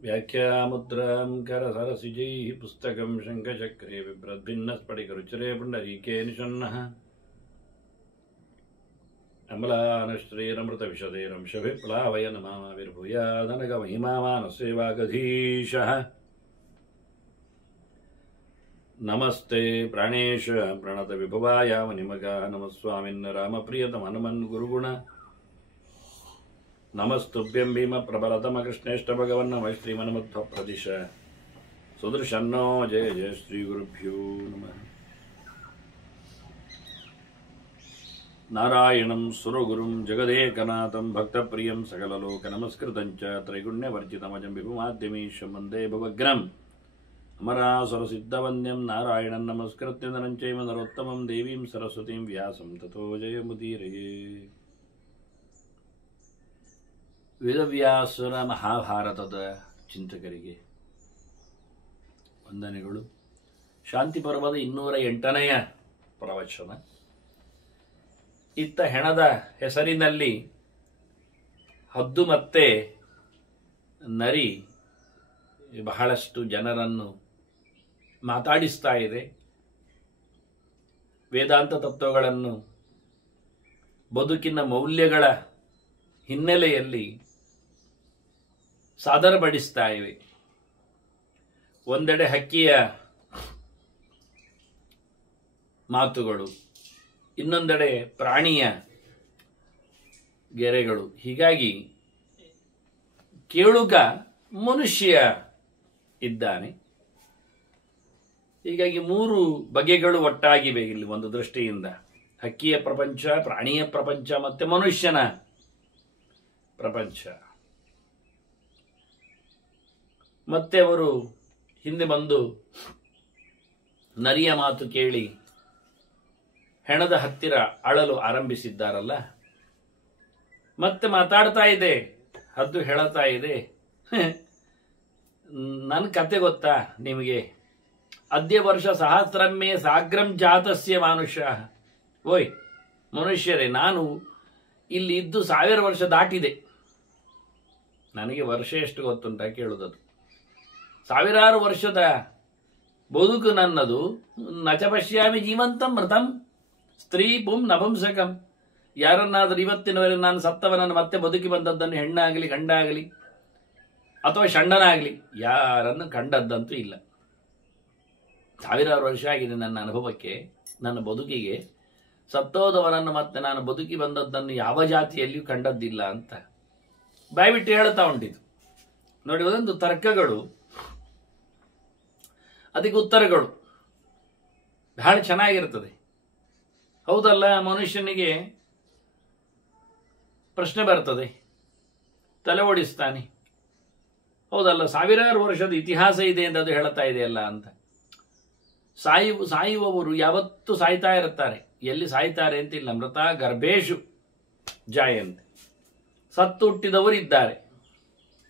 व्याख्यामुद्रां करसरसिजैः पुस्तकं शङ्खचक्रे बिभ्रद्भिन्नस्फटिकरुचिरे पुण्डरीके निषण्णः अम्लानश्रीरमृतविशदेरंशभिप्लावय नमाविर्भूयादनगमहिमामानसेवागधीशः नमस्ते प्राणेश प्रणतविभवाय मुनिमगा नमस्वामिन् रामप्रियतमनुमन् गुरुगुण नमस्तुभ्यं भीमप्रबलतमकृष्णेष्टभगवन् नमः श्रीमन्मध्वप्रदिश सुदर्शन्नो जय जय श्रीगुरुभ्यो नमः। नारायणं सुरगुरुं जगदेकनाथं भक्तप्रियं सकललोकनमस्कृतं च त्रैगुण्यवर्जितमजं विभुमाद्यमीशं वन्दे भवग्नम् अमरासुरसिद्धवन्द्यं नारायणं नमस्कृत्य नरं चैव नरोत्तमं देवीं सरस्वतीं व्यासं ततो जयमुदीरये। ವೇದವ್ಯಾಸರ ಮಹಾಭಾರತದ ಚಿಂತಕರಿಗೆ ವಂದನೆಗಳು. ಶಾಂತಿ ಪರ್ವದ 208ನೆಯ ಪ್ರವಚನ. ಇತ್ತ ಹೆಣದ ಹೆಸರಿನಲ್ಲಿ ಹದ್ದು ಮತ್ತೆ ನರಿ ಬಹಳಷ್ಟು ಜನರನ್ನು ಮಾತಾಡಿಸ್ತಾ ಇದೆ. ವೇದಾಂತ ತತ್ವಗಳನ್ನು ಬದುಕಿನ ಮೌಲ್ಯಗಳ ಹಿನ್ನೆಲೆಯಲ್ಲಿ ಸಾದರಪಡಿಸ್ತಾ ಇವೆ. ಒಂದೆಡೆ ಹಕ್ಕಿಯ ಮಾತುಗಳು, ಇನ್ನೊಂದೆಡೆ ಪ್ರಾಣಿಯ ಗೆರೆಗಳು. ಹೀಗಾಗಿ ಕೇಳುಗ ಮನುಷ್ಯ ಇದ್ದಾನೆ. ಹೀಗಾಗಿ 3 ಬಗೆಗಳು ಒಟ್ಟಾಗಿವೆ ಇಲ್ಲಿ ಒಂದು ದೃಷ್ಟಿಯಿಂದ. ಹಕ್ಕಿಯ ಪ್ರಪಂಚ, ಪ್ರಾಣಿಯ ಪ್ರಪಂಚ ಮತ್ತೆ ಮನುಷ್ಯನ ಪ್ರಪಂಚ. ಮತ್ತೆ ಅವರು ಹಿಂದೆ ಬಂದು ನರಿಯ ಮಾತು ಕೇಳಿ ಹೆಣದ ಹತ್ತಿರ ಅಳಲು ಆರಂಭಿಸಿದ್ದಾರಲ್ಲ. ಮತ್ತೆ ಮಾತಾಡ್ತಾ ಇದೆ, ಹದ್ದು ಹೇಳುತ್ತಾ ಇದೆ, ನನ್ನ ಕತೆ ಗೊತ್ತಾ ನಿಮಗೆ? ಅದ್ಯ ವರ್ಷ ಸಹಸ್ರಮ್ಮೆ ಸಾಗ್ರಂ ಜಾತಸ್ಯ ಮಾನುಷ. ಓಯ್ ಮನುಷ್ಯರೇ, ನಾನು ಇಲ್ಲಿ ಇದ್ದು 1000 ವರ್ಷ ದಾಟಿದೆ. ನನಗೆ ವರ್ಷ ಎಷ್ಟು ಗೊತ್ತುಂಟ ಕೇಳುವುದು. 1000 ವರ್ಷದ ಬದುಕು ನನ್ನದು. ನಚ ಪಶ್ಯಾಮಿ ಜೀವಂತಂ ಮೃತಂ ಸ್ತ್ರೀ ಪುಂ ನಪುಂಸಕಂ. ಯಾರನ್ನಾದರೂ ಇವತ್ತಿನವರೆಗೆ ನಾನು ಸತ್ತವನನ್ನು ಮತ್ತೆ ಬದುಕಿ ಬಂದದ್ದನ್ನು ಹೆಣ್ಣಾಗಲಿ ಗಂಡಾಗಲಿ ಅಥವಾ ಷಂಡನಾಗಲಿ ಯಾರನ್ನು ಕಂಡದ್ದಂತೂ ಇಲ್ಲ. 1000 ವರ್ಷ ಆಗಿದೆ ನನ್ನ ಅನುಭವಕ್ಕೆ, ನನ್ನ ಬದುಕಿಗೆ. ಸತ್ತೋದವನನ್ನು ಮತ್ತೆ ನಾನು ಬದುಕಿ ಬಂದದ್ದನ್ನು ಯಾವ ಜಾತಿಯಲ್ಲಿಯೂ ಕಂಡದ್ದಿಲ್ಲ ಅಂತ ಬಾಯ್ಬಿಟ್ಟು ಹೇಳ್ತಾ ಉಂಟಿತು. ನೋಡಿ, ಒಂದೊಂದು ತರ್ಕಗಳು, ಅದಕ್ಕೆ ಉತ್ತರಗಳು ಬಹಳ ಚೆನ್ನಾಗಿರ್ತದೆ. ಹೌದಲ್ಲ, ಮನುಷ್ಯನಿಗೆ ಪ್ರಶ್ನೆ ಬರ್ತದೆ, ತಲೆ ಓಡಿಸ್ತಾನೆ. ಹೌದಲ್ಲ, 1000 ವರ್ಷದ ಇತಿಹಾಸ ಇದೆ ಅಂತ ಅದು ಹೇಳ್ತಾ ಇದೆಯಲ್ಲ ಅಂತ. ಸಾಯುವವರು ಯಾವತ್ತೂ ಸಾಯ್ತಾ ಇರುತ್ತಾರೆ. ಎಲ್ಲಿ ಸಾಯ್ತಾರೆ ಅಂತಿಲ್ಲ. ಮೃತ ಗರ್ಭೇಶು ಜಾಯಂತೆ. ಸತ್ತು ಹುಟ್ಟಿದವರು ಇದ್ದಾರೆ.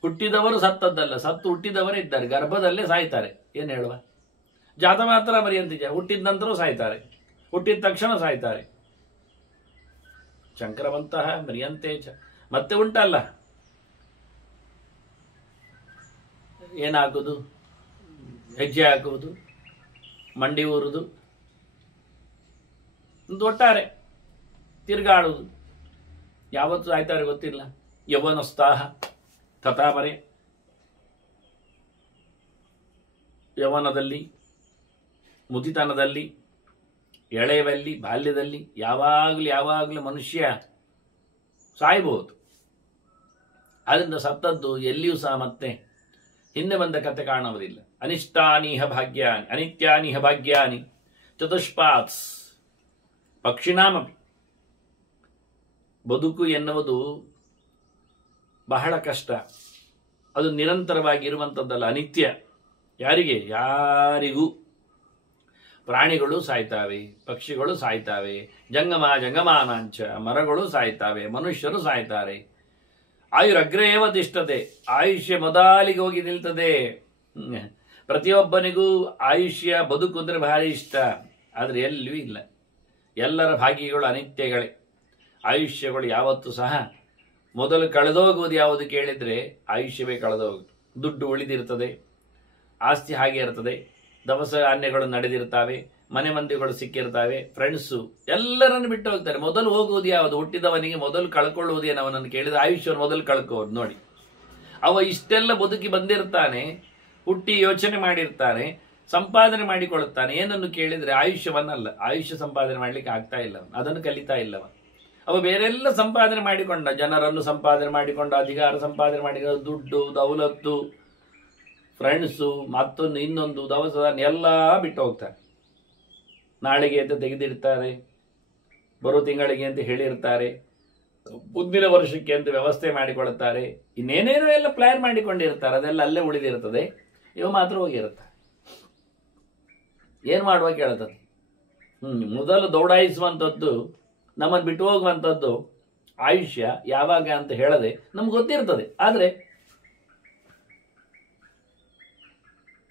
ಹುಟ್ಟಿದವರು ಸತ್ತದ್ದಲ್ಲ, ಸತ್ತು ಹುಟ್ಟಿದವರೇ ಇದ್ದಾರೆ. ಗರ್ಭದಲ್ಲೇ ಸಾಯ್ತಾರೆ. ಏನು ಹೇಳುವ? ಜಾತ ಮಾತ್ರ ಮರಿಯಂತಿಜ. ಹುಟ್ಟಿದ ನಂತರ ಸಾಯ್ತಾರೆ, ಹುಟ್ಟಿದ ತಕ್ಷಣ ಸಾಯ್ತಾರೆ. ಶಂಕರವಂತಹ ಮರಿಯಂತೇಚ. ಮತ್ತೆ ಉಂಟಲ್ಲ, ಏನಾಗುವುದು? ಹೆಜ್ಜೆ ಹಾಕುವುದು, ಮಂಡಿ ಊರುವುದು, ಒಂದು ಒಟ್ಟಾರೆ ತಿರುಗಾಡುವುದು. ಯಾವತ್ತು ಸಾಯ್ತಾರೆ ಗೊತ್ತಿಲ್ಲ. ಯೌವನೋತ್ಸಾಹ ತಥಾಮರೆ. ಯೌವನದಲ್ಲಿ, ಮುದಿತನದಲ್ಲಿ, ಎಳೆಯಲ್ಲಿ, ಬಾಲ್ಯದಲ್ಲಿ ಯಾವಾಗಲೂ ಮನುಷ್ಯ ಸಾಯ್ಬೋದು. ಅದರಿಂದ ಸತ್ತದ್ದು ಎಲ್ಲಿಯೂ ಸಹ ಮತ್ತೆ ಹಿಂದೆ ಬಂದ ಕತೆ ಕಾಣುವುದಿಲ್ಲ. ಅನಿಷ್ಟಾನಿಹ ಭಾಗ್ಯಾನಿ ಅನಿತ್ಯಾನಿಹ ಭಾಗ್ಯಾನಿ ಚತುಷ್ಪಾತ್ಸ್ ಪಕ್ಷಿಣಾಮಪಿ. ಬದುಕು ಎನ್ನುವುದು ಬಹಳ ಕಷ್ಟ. ಅದು ನಿರಂತರವಾಗಿ ಇರುವಂಥದ್ದಲ್ಲ, ಅನಿತ್ಯ. ಯಾರಿಗೆ? ಯಾರಿಗೂ. ಪ್ರಾಣಿಗಳು ಸಾಯ್ತಾವೆ, ಪಕ್ಷಿಗಳು ಸಾಯ್ತಾವೆ, ಜಂಗಮಾನಾಂಚ ಮರಗಳು ಸಾಯ್ತಾವೆ, ಮನುಷ್ಯರು ಸಾಯ್ತಾರೆ. ಆಯುರಗ್ರೇವ ತಿಷ್ಠತೆ. ಆಯುಷ್ಯ ಮೊದಲಿಗೆ ಹೋಗಿ ನಿಲ್ತದೆ. ಪ್ರತಿಯೊಬ್ಬನಿಗೂ ಆಯುಷ್ಯ, ಬದುಕು ಅಂದರೆ ಭಾರಿ ಇಷ್ಟ. ಆದರೆ ಎಲ್ಲಿಯೂ ಇಲ್ಲ. ಎಲ್ಲರ ಭಾಗ್ಯಗಳು ಅನಿತ್ಯಗಳೇ. ಆಯುಷ್ಯಗಳು ಯಾವತ್ತೂ ಸಹ ಮೊದಲು ಕಳೆದೋಗುವುದು ಯಾವುದು ಕೇಳಿದರೆ ಆಯುಷ್ಯವೇ ಕಳೆದೋಗುದು. ದುಡ್ಡು ಉಳಿದಿರ್ತದೆ, ಆಸ್ತಿ ಹಾಗೆ ಇರ್ತದೆ, ದವಸ ಧಾನ್ಯಗಳು ನಡೆದಿರ್ತವೆ, ಮನೆ ಮಂದಿಗಳು ಸಿಕ್ಕಿರ್ತವೆ, ಫ್ರೆಂಡ್ಸು ಎಲ್ಲರನ್ನು ಬಿಟ್ಟು ಹೋಗ್ತಾರೆ. ಮೊದಲು ಹೋಗುವುದು ಯಾವುದು? ಹುಟ್ಟಿದವನಿಗೆ ಮೊದಲು ಕಳ್ಕೊಳ್ಳುವುದು ಏನವನನ್ನು ಕೇಳಿದ್ರೆ ಆಯುಷ್ಯವನ್ನು ಮೊದಲು ಕಳ್ಕೋದು. ನೋಡಿ, ಅವ ಇಷ್ಟೆಲ್ಲ ಬದುಕಿ ಬಂದಿರ್ತಾನೆ, ಹುಟ್ಟಿ ಯೋಚನೆ ಮಾಡಿರ್ತಾನೆ, ಸಂಪಾದನೆ ಮಾಡಿಕೊಳ್ಳುತ್ತಾನೆ. ಏನನ್ನು ಕೇಳಿದ್ರೆ ಆಯುಷ್ಯವನ್ನಲ್ಲ. ಆಯುಷ್ಯ ಸಂಪಾದನೆ ಮಾಡ್ಲಿಕ್ಕೆ ಆಗ್ತಾ ಇಲ್ಲ, ಅದನ್ನು ಕಲಿತಾ ಇಲ್ಲವ. ಅವ ಬೇರೆಲ್ಲ ಸಂಪಾದನೆ ಮಾಡಿಕೊಂಡ, ಜನರನ್ನು ಸಂಪಾದನೆ ಮಾಡಿಕೊಂಡ, ಅಧಿಕಾರ ಸಂಪಾದನೆ ಮಾಡಿಕೊಂಡ, ದುಡ್ಡು, ದೌಲತ್ತು, ಫ್ರೆಂಡ್ಸು, ಮತ್ತೊಂದು ಇನ್ನೊಂದು ದವಸ ಎಲ್ಲ ಬಿಟ್ಟು ಹೋಗ್ತಾರೆ. ನಾಳೆಗೆ ಅಂತ ತೆಗೆದಿರ್ತಾರೆ, ಬರೋ ತಿಂಗಳಿಗೆ ಅಂತ ಹೇಳಿರ್ತಾರೆ, ಮುಂದಿನ ವರ್ಷಕ್ಕೆ ಅಂತ ವ್ಯವಸ್ಥೆ ಮಾಡಿಕೊಳ್ಳುತ್ತಾರೆ, ಇನ್ನೇನೇನೋ ಎಲ್ಲ ಪ್ಲಾನ್ ಮಾಡಿಕೊಂಡಿರ್ತಾರೆ. ಅದೆಲ್ಲ ಅಲ್ಲೇ ಉಳಿದಿರ್ತದೆ, ಇವ ಮಾತ್ರ ಹೋಗಿರ್ತಾರೆ. ಏನು ಮಾಡುವ ಕೇಳ್ತದೆ. ಮೊದಲು ದೌಡಾಯಿಸುವಂಥದ್ದು, ನಮ್ಮನ್ನು ಬಿಟ್ಟು ಹೋಗುವಂಥದ್ದು ಆಯುಷ್ಯ ಯಾವಾಗ ಅಂತ ಹೇಳದೆ ನಮ್ಗೆ ಗೊತ್ತಿರ್ತದೆ. ಆದರೆ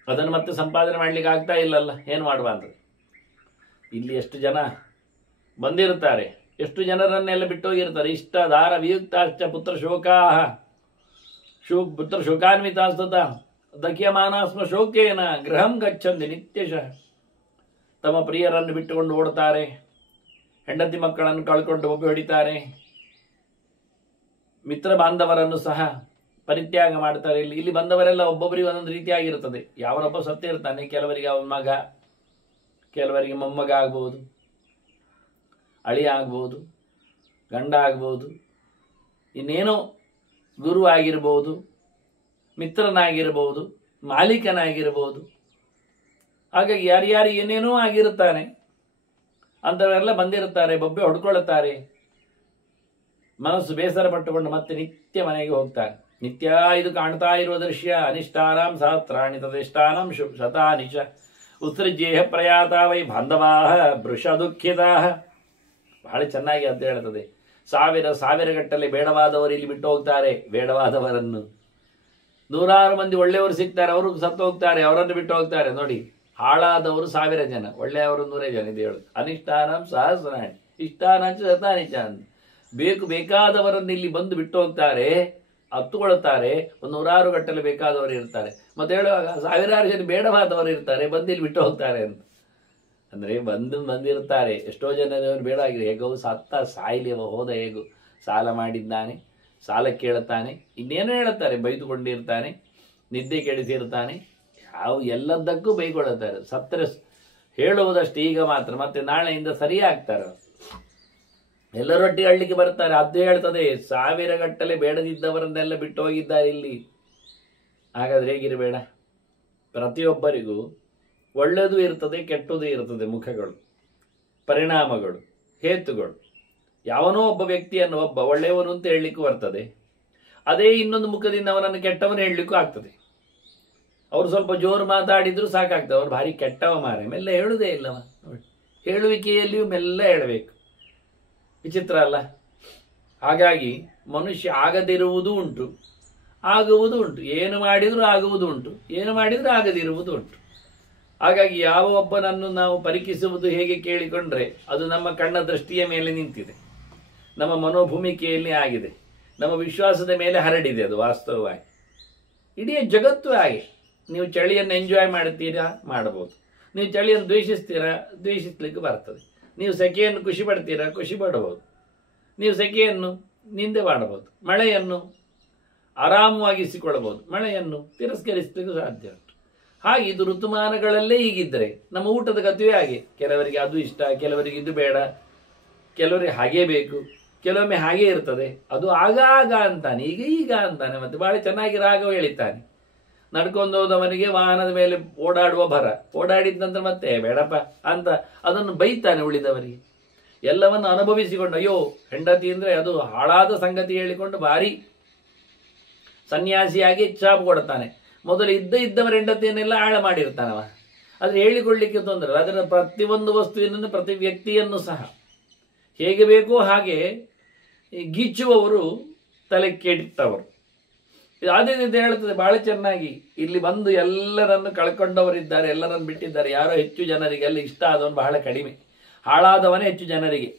ಅದನ್ನು ಮತ್ತೆ ಸಂಪಾದನೆ ಮಾಡ್ಲಿಕ್ಕೆ ಆಗ್ತಾ ಇಲ್ಲಲ್ಲ, ಏನು ಮಾಡುವ ಅಂತ. ಇಲ್ಲಿ ಎಷ್ಟು ಜನ ಬಂದಿರ್ತಾರೆ, ಎಷ್ಟು ಜನರನ್ನೆಲ್ಲ ಬಿಟ್ಟು ಹೋಗಿರ್ತಾರೆ. ಇಷ್ಟ ದಾರ ವಿಯುಕ್ತಾಶ್ಚ ಪುತ್ರ ಶೋಕಾಹ ಪುತ್ರ ಶೋಕಾನ್ವಿತಾಸ್ತತ ದಕ್ಯಮಾನಾಸ್ಮ ಶೋಕೇನ ಗೃಹಂ ಗಚ್ಚಂದಿ ನಿತ್ಯಶಃ. ತಮ್ಮ ಪ್ರಿಯರನ್ನು ಬಿಟ್ಟುಕೊಂಡು ಓಡ್ತಾರೆ, ಹೆಂಡತಿ ಮಕ್ಕಳನ್ನು ಕಳ್ಕೊಂಡು ಒಬ್ಬ ಹೊಡಿತಾರೆ, ಮಿತ್ರ ಬಾಂಧವರನ್ನು ಸಹ ಪರಿತ್ಯಾಗ ಮಾಡ್ತಾರೆ. ಇಲ್ಲಿ ಬಂದವರೆಲ್ಲ ಒಬ್ಬೊಬ್ಬರಿಗೆ ಒಂದೊಂದು ರೀತಿಯಾಗಿರುತ್ತದೆ. ಯಾವನೊಬ್ಬ ಸತ್ಯ ಇರ್ತಾನೆ, ಕೆಲವರಿಗೆ ಅವನ ಮಗ, ಕೆಲವರಿಗೆ ಮೊಮ್ಮಗ ಆಗ್ಬೋದು, ಅಳಿಯ ಆಗ್ಬೋದು, ಗಂಡ ಆಗ್ಬೋದು, ಇನ್ನೇನೋ ಗುರು ಆಗಿರ್ಬೋದು, ಮಿತ್ರನಾಗಿರ್ಬೋದು, ಮಾಲೀಕನಾಗಿರ್ಬೋದು. ಹಾಗಾಗಿ ಯಾರ್ಯಾರು ಏನೇನೋ ಆಗಿರುತ್ತಾನೆ, ಅಂಥವರೆಲ್ಲ ಬಂದಿರುತ್ತಾರೆ, ಬೊಬ್ಬೆ ಹೊಡ್ಕೊಳ್ಳುತ್ತಾರೆ, ಮನಸ್ಸು ಬೇಸರ ಪಟ್ಟುಕೊಂಡು ಮತ್ತೆ ನಿತ್ಯ ಮನೆಗೆ ಹೋಗ್ತಾರೆ. ನಿತ್ಯ ಇದು ಕಾಣ್ತಾ ಇರುವ ದೃಶ್ಯ. ಅನಿಷ್ಟಾನಾಂ ಸಹಸ್ರಾಣಿ ತದಿಷ್ಟಾನಾಂ ಶತಾನಿ ಚ ಉತ್ಸೃಜ್ಯೇಹ ಪ್ರಯಾತ ವೈ ಬಾಂಧವಾಹ ಭೃಷ ದುಃಖಿತಾಹ. ಬಹಳ ಚೆನ್ನಾಗಿ ಅಂತ ಹೇಳ್ತದೆ. ಸಾವಿರ ಗಟ್ಟಲೆ ಬೇಡವಾದವರು ಇಲ್ಲಿ ಬಿಟ್ಟು ಹೋಗ್ತಾರೆ, ಬೇಡವಾದವರನ್ನು. ನೂರಾರು ಮಂದಿ ಒಳ್ಳೆಯವರು ಸಿಗ್ತಾರೆ, ಅವರು ಸತ್ತು ಹೋಗ್ತಾರೆ, ಅವರನ್ನು ಬಿಟ್ಟು ಹೋಗ್ತಾರೆ. ನೋಡಿ, ಹಾಳಾದವರು 1000 ಜನ, ಒಳ್ಳೆಯವರು 100 ಜನ. ಇದು ಹೇಳುದು ಅನಿಷ್ಟಾನಾಂ ಸಹಸ್ರಾಣಿ ಇಷ್ಟಾನಾಂಚ ಶತಾನಿಚ ಅಂತ. ಬೇಕಾದವರನ್ನು ಇಲ್ಲಿ ಬಂದು ಬಿಟ್ಟು ಹೋಗ್ತಾರೆ, ಹತ್ತುಕೊಳ್ಳುತ್ತಾರೆ. 100 ಗಟ್ಟಲೆ ಬೇಕಾದವರು ಇರ್ತಾರೆ. ಮತ್ತೆ ಹೇಳುವಾಗ 1000 ಜನ ಬೇಡವಾದವರು ಇರ್ತಾರೆ, ಬಂದು ಇಲ್ಲಿ ಬಿಟ್ಟು ಹೋಗ್ತಾರೆ ಅಂತ. ಅಂದ್ರೆ ಬಂದಿರ್ತಾರೆ. ಎಷ್ಟೋ ಜನರವರು ಬೇಡ ಆಗಿದೆ, ಹೇಗೋ ಸತ್ತ ಸಾಯಿಲಿ, ಅವ ಹೋದ ಹೇಗೋ, ಸಾಲ ಮಾಡಿದ್ದಾನೆ, ಸಾಲ ಕೇಳುತ್ತಾನೆ, ಇನ್ನೇನೋ ಹೇಳುತ್ತಾರೆ, ಬೈದುಕೊಂಡಿರ್ತಾನೆ, ನಿದ್ದೆ ಕೆಡಿಸಿರ್ತಾನೆ, ಎಲ್ಲದಕ್ಕೂ ಬೈಕೊಳ್ಳುತ್ತಾರೆ. ಸತ್ತರೆ ಹೇಳುವುದಷ್ಟು ಈಗ ಮಾತ್ರ, ಮತ್ತೆ ನಾಳೆಯಿಂದ ಸರಿಯಾಗ್ತಾರೆ. ಎಲ್ಲರೊಟ್ಟಿಗೆ ಅಳ್ಳಿಕ್ಕೆ ಬರ್ತಾರೆ. ಅದು ಹೇಳ್ತದೆ, 1000 ಗಟ್ಟಲೆ ಬೇಡದಿದ್ದವರನ್ನೆಲ್ಲ ಬಿಟ್ಟು ಹೋಗಿದ್ದಾರೆ ಇಲ್ಲಿ. ಹಾಗಾದ್ರೆ ಹೇಗಿರಬೇಡ? ಪ್ರತಿಯೊಬ್ಬರಿಗೂ ಒಳ್ಳೆಯದು ಇರ್ತದೆ, ಕೆಟ್ಟದ್ದು ಇರ್ತದೆ. ಮುಖಗಳು, ಪರಿಣಾಮಗಳು, ಹೇತುಗಳು. ಯಾವನೋ ಒಬ್ಬ ವ್ಯಕ್ತಿಯನ್ನು ಒಬ್ಬ ಒಳ್ಳೆಯವನು ಅಂತ ಹೇಳಲಿಕ್ಕೂ ಬರ್ತದೆ, ಅದೇ ಇನ್ನೊಂದು ಮುಖದಿಂದ ಅವನನ್ನು ಕೆಟ್ಟವನು ಹೇಳಲಿಕ್ಕೂ ಆಗ್ತದೆ. ಅವರು ಸ್ವಲ್ಪ ಜೋರು ಮಾತಾಡಿದ್ರು ಸಾಕಾಗ್ತದೆ, ಅವ್ರು ಭಾರಿ ಕೆಟ್ಟವ ಮಾರೆ, ಮೆಲ್ಲ ಹೇಳುವುದೇ ಇಲ್ಲವ. ನೋಡಿ, ಹೇಳುವಿಕೆಯಲ್ಲಿಯೂ ಮೆಲ್ಲ ಹೇಳಬೇಕು. ವಿಚಿತ್ರ ಅಲ್ಲ? ಹಾಗಾಗಿ ಮನುಷ್ಯ ಆಗದಿರುವುದು ಉಂಟು, ಆಗುವುದು ಉಂಟು. ಏನು ಮಾಡಿದರೂ ಆಗುವುದು ಉಂಟು, ಏನು ಮಾಡಿದರೂ ಆಗದಿರುವುದು ಉಂಟು. ಹಾಗಾಗಿ ಯಾವ ಒಬ್ಬನನ್ನು ನಾವು ಪರೀಕ್ಷಿಸುವುದು ಹೇಗೆ ಕೇಳಿಕೊಂಡ್ರೆ, ಅದು ನಮ್ಮ ಕಣ್ಣ ದೃಷ್ಟಿಯ ಮೇಲೆ ನಿಂತಿದೆ, ನಮ್ಮ ಮನೋಭೂಮಿಕೆಯಲ್ಲಿ ಆಗಿದೆ, ನಮ್ಮ ವಿಶ್ವಾಸದ ಮೇಲೆ ಹರಡಿದೆ. ಅದು ವಾಸ್ತವವಾಗಿ ಇಡೀ ಜಗತ್ತು ಹಾಗೆ. ನೀವು ಚಳಿಯನ್ನು ಎಂಜಾಯ್ ಮಾಡ್ತೀರಾ, ಮಾಡಬಹುದು. ನೀವು ಚಳಿಯನ್ನು ದ್ವೇಷಿಸ್ತೀರಾ, ದ್ವೇಷಿಸ್ಲಿಕ್ಕೆ ಬರ್ತದೆ. ನೀವು ಸೆಕೆಯನ್ನು ಖುಷಿ ಪಡ್ತೀರಾ, ಖುಷಿ ಪಡಬಹುದು. ನೀವು ಸೆಕೆಯನ್ನು ನಿಂದೆ ಮಾಡಬಹುದು. ಮಳೆಯನ್ನು ಆರಾಮವಾಗಿಸಿಕೊಳ್ಳಬಹುದು, ಮಳೆಯನ್ನು ತಿರಸ್ಕರಿಸಲಿಕ್ಕೂ ಸಾಧ್ಯ ಉಂಟು. ಹಾಗೆ ಇದು ಋತುಮಾನಗಳಲ್ಲೇ ಹೀಗಿದ್ದರೆ ನಮ್ಮ ಊಟದ ಗತಿಯೇ ಹಾಗೆ. ಕೆಲವರಿಗೆ ಅದು ಇಷ್ಟ, ಕೆಲವರಿಗೆ ಇದು ಬೇಡ, ಕೆಲವರಿಗೆ ಹಾಗೇ ಬೇಕು, ಕೆಲವೊಮ್ಮೆ ಹಾಗೇ ಇರ್ತದೆ. ಅದು ಆಗ ಅಂತಾನೆ, ಈಗ ಅಂತಾನೆ, ಮತ್ತೆ ಬಹಳ ಚೆನ್ನಾಗಿ ರಾಗ ಹೇಳಿತಾನೆ. ನಡ್ಕೊಂಡು ಹೋದವನಿಗೆ ವಾಹನದ ಮೇಲೆ ಓಡಾಡುವ ಭರ, ಓಡಾಡಿದ ನಂತರ ಮತ್ತೆ ಬೇಡಪ್ಪ ಅಂತ ಅದನ್ನು ಬೈತಾನೆ ಉಳಿದವರಿಗೆ. ಎಲ್ಲವನ್ನು ಅನುಭವಿಸಿಕೊಂಡು, ಅಯ್ಯೋ ಹೆಂಡತಿ ಅಂದರೆ ಅದು ಹಾಳಾದ ಸಂಗತಿ ಹೇಳಿಕೊಂಡು ಭಾರಿ ಸನ್ಯಾಸಿಯಾಗಿ ಚಾಪು ಕೊಡ್ತಾನೆ. ಮೊದಲು ಇದ್ದವರ ಹೆಂಡತಿಯನ್ನೆಲ್ಲ ಹಾಳು ಮಾಡಿರ್ತಾನವ. ಆದರೆ ಹೇಳಿಕೊಳ್ಳಿಕ್ಕೆ ತೊಂದರೆ. ಅದರ ಪ್ರತಿಯೊಂದು ವಸ್ತುವಿನನ್ನು, ಪ್ರತಿ ವ್ಯಕ್ತಿಯನ್ನು ಸಹ ಹೇಗೆ ಬೇಕೋ ಹಾಗೆ ಗೀಚುವವರು, ತಲೆ ಕೆಟ್ಟವರು. ಅದೇ ರೀತಿ ಹೇಳ್ತದೆ ಬಹಳ ಚೆನ್ನಾಗಿ. ಇಲ್ಲಿ ಬಂದು ಎಲ್ಲರನ್ನು ಕಳ್ಕೊಂಡವರಿದ್ದಾರೆ, ಎಲ್ಲರನ್ನು ಬಿಟ್ಟಿದ್ದಾರೆ. ಯಾರೋ ಹೆಚ್ಚು ಜನರಿಗೆ ಅಲ್ಲಿ ಇಷ್ಟ ಆದವನು ಬಹಳ ಕಡಿಮೆ, ಹಾಳಾದವನೇ ಹೆಚ್ಚು ಜನರಿಗೆ.